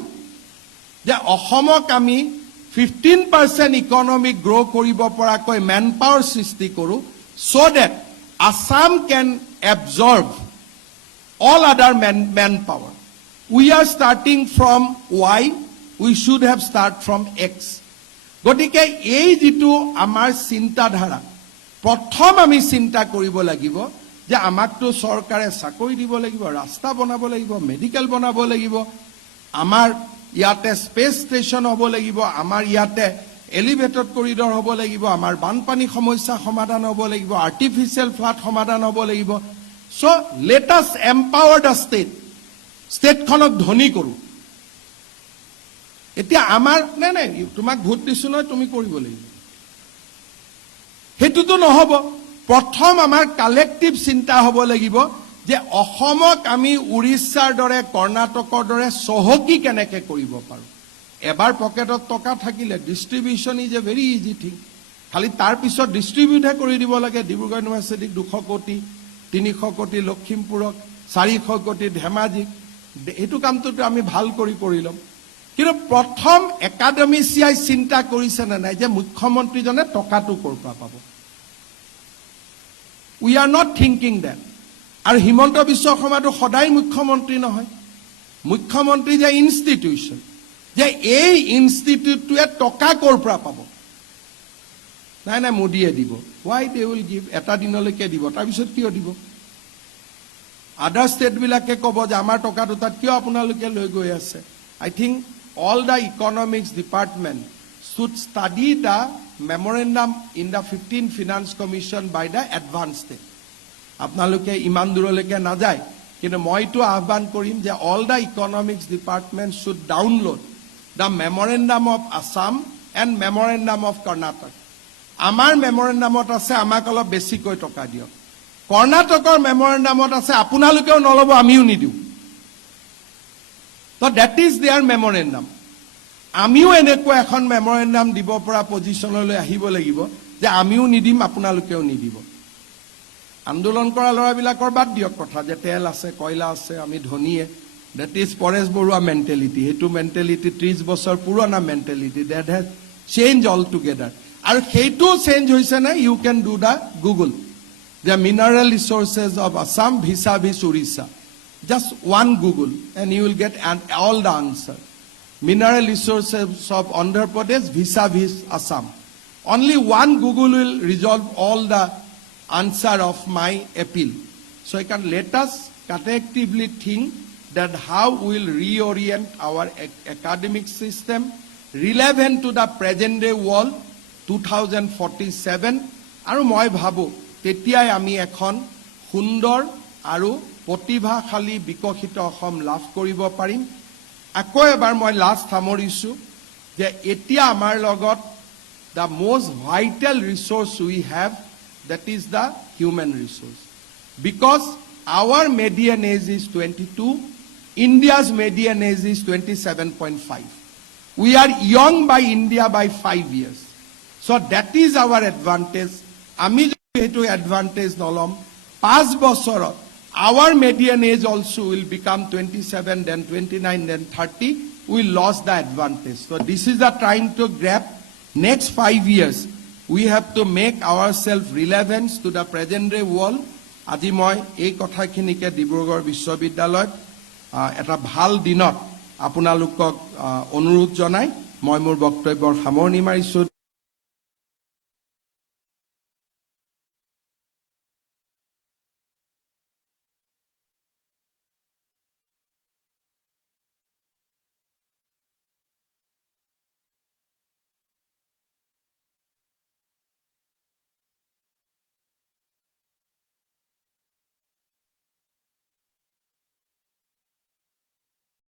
যে অসমক আমি 15% ইকনমিক গ্ৰ' কৰিব পৰাকৈ মেন পাৱাৰ সৃষ্টি কৰোঁ, চ' date Assam can absorb all other manpower. We are starting from Y, we should have started from X. গতিকে এই যিটো আমাৰ চিন্তাধাৰা, প্ৰথম আমি চিন্তা কৰিব লাগিব যে আমাকতো চৰকাৰে চাকৰি দিব লাগিব, ৰাস্তা বনাব লাগিব, মেডিকেল বনাব লাগিব, আমাৰ ইয়াতে স্পেচ ষ্টেচন হ'ব লাগিব, আমাৰ ইয়াতে এলিভেটেড কৰিডৰ হ'ব লাগিব, আমাৰ বানপানী সমস্যা সমাধান হ'ব লাগিব, আৰ্টিফিচিয়েল ফ্লাড সমাধান হ'ব লাগিব। So let us empower the state, ষ্টেটখনক ধনী কৰোঁ। এতিয়া আমাৰ নাই তোমাক ভোট দিছো নহয়, তুমি কৰিব লাগিব, সেইটোতো নহ'ব। প্ৰথম আমাৰ কালেক্টিভ চিন্তা হ'ব লাগিব যে অসমক আমি উৰিষ্যাৰ দৰে কৰ্ণাটকৰ দৰে চহকী কেনেকৈ কৰিব পাৰোঁ। এবাৰ পকেটত টকা থাকিলে distribution is a very easy thing, খালি তাৰপিছত ডিষ্ট্ৰিবিউটহে কৰি দিব লাগে। ডিব্ৰুগড় ইউনিভাৰ্চিটিক 200 কোটি, 300 কোটি লখিমপুৰক, 400 কোটি ধেমাজিক, এইটো কামটোতো আমি ভাল কৰি ল'ম। কিন্তু প্ৰথম একাডেমিচিয়াই চিন্তা কৰিছে নে নাই যে মুখ্যমন্ত্ৰীজনে টকাটো ক'ৰ পৰা পাব। We are not thinking that. আৰু হিমন্ত বিশ্ব শৰ্মাটো সদায় মুখ্যমন্ত্ৰী নহয়, মুখ্যমন্ত্ৰী যে ইনষ্টিটিউশ্যন, যে এই ইনষ্টিটিউটটোৱে টকা ক'ৰ পৰা পাব। নাই মোদীয়ে দিব। হোৱাই দে উইল গিভ, এটা দিনলৈকে দিব, তাৰপিছত কিয় দিব। আদাৰ ষ্টেটবিলাকে ক'ব যে আমাৰ টকাটো তাত কিয় আপোনালোকে লৈ গৈ আছে। I think all the economics department should study the memorandum in the 15th Finance Commission by the advanced state. আপোনালোকে ইমান দূৰলৈকে নাযায়, কিন্তু মইতো আহ্বান কৰিম যে all the economics department should download the memorandum of Assam and memorandum of Karnataka. আমাৰ মেমৰেণ্ডামত আছে আমাক অলপ বেছিকৈ টকা দিয়ক, কৰ্ণাটকৰ মেমৰেণ্ডামত আছে আপোনালোকেও নল'ব আমিও নিদিওঁ। তো ডেট ইজ দেয়াৰ মেমৰেণ্ডাম। আমিও এনেকুৱা এখন মেমৰেণ্ডাম দিব পৰা পজিশ্যনলৈ আহিব লাগিব যে আমিও নিদিম আপোনালোকেও নিদিব। আন্দোলন কৰা ল'ৰাবিলাকৰ বাদ দিয়ক কথা যে তেল আছে কয়লা আছে আমি ধনীয়ে, that is Paresh Barua mentality. সেইটো মেণ্টেলিটি 30 বছৰ পুৰণা mentality, that has change all together. আৰু সেইটো চেঞ্জ হৈছে নে, you can do the Google, the mineral resources of Assam vis Orissa. Just one Google and you will get all the answer. Mineral resources of Andhra Pradesh vis-a-vis Assam. Only one Google will resolve all the answer of my appeal. So I can let us collectively think that how we will reorient our academic system relevant to the present day world 2047. আৰু মই ভাবো তেতিয়াই আমি এখন সুন্দৰ আৰু প্ৰতিভাশালী বিকশিত অসম লাভ কৰিব পাৰিম। আকৌ এবাৰ মই লাষ্ট সামৰিছোঁ যে এতিয়া আমাৰ লগত the most vital resource we have, that is the human resource. Because our median age is 22, India's median age is 27.5. We are young by India by 5 years. So that is our advantage. আমি যদি এইটো এডভান্টেজ নলম, 5 বছৰত our median age also will become 27, then 29, then 30. We lost the advantage. So this is the time to grab. Next 5 years, we have to make ourselves relevant to the present day world. আজি মই এই কথাখিনিকে ডিব্ৰুগড় বিশ্ববিদ্যালয়ত এটা ভাল দিনত আপোনালোকক অনুৰোধ জনাই মই মোৰ বক্তব্যৰ সামৰণি মাৰিছোঁ।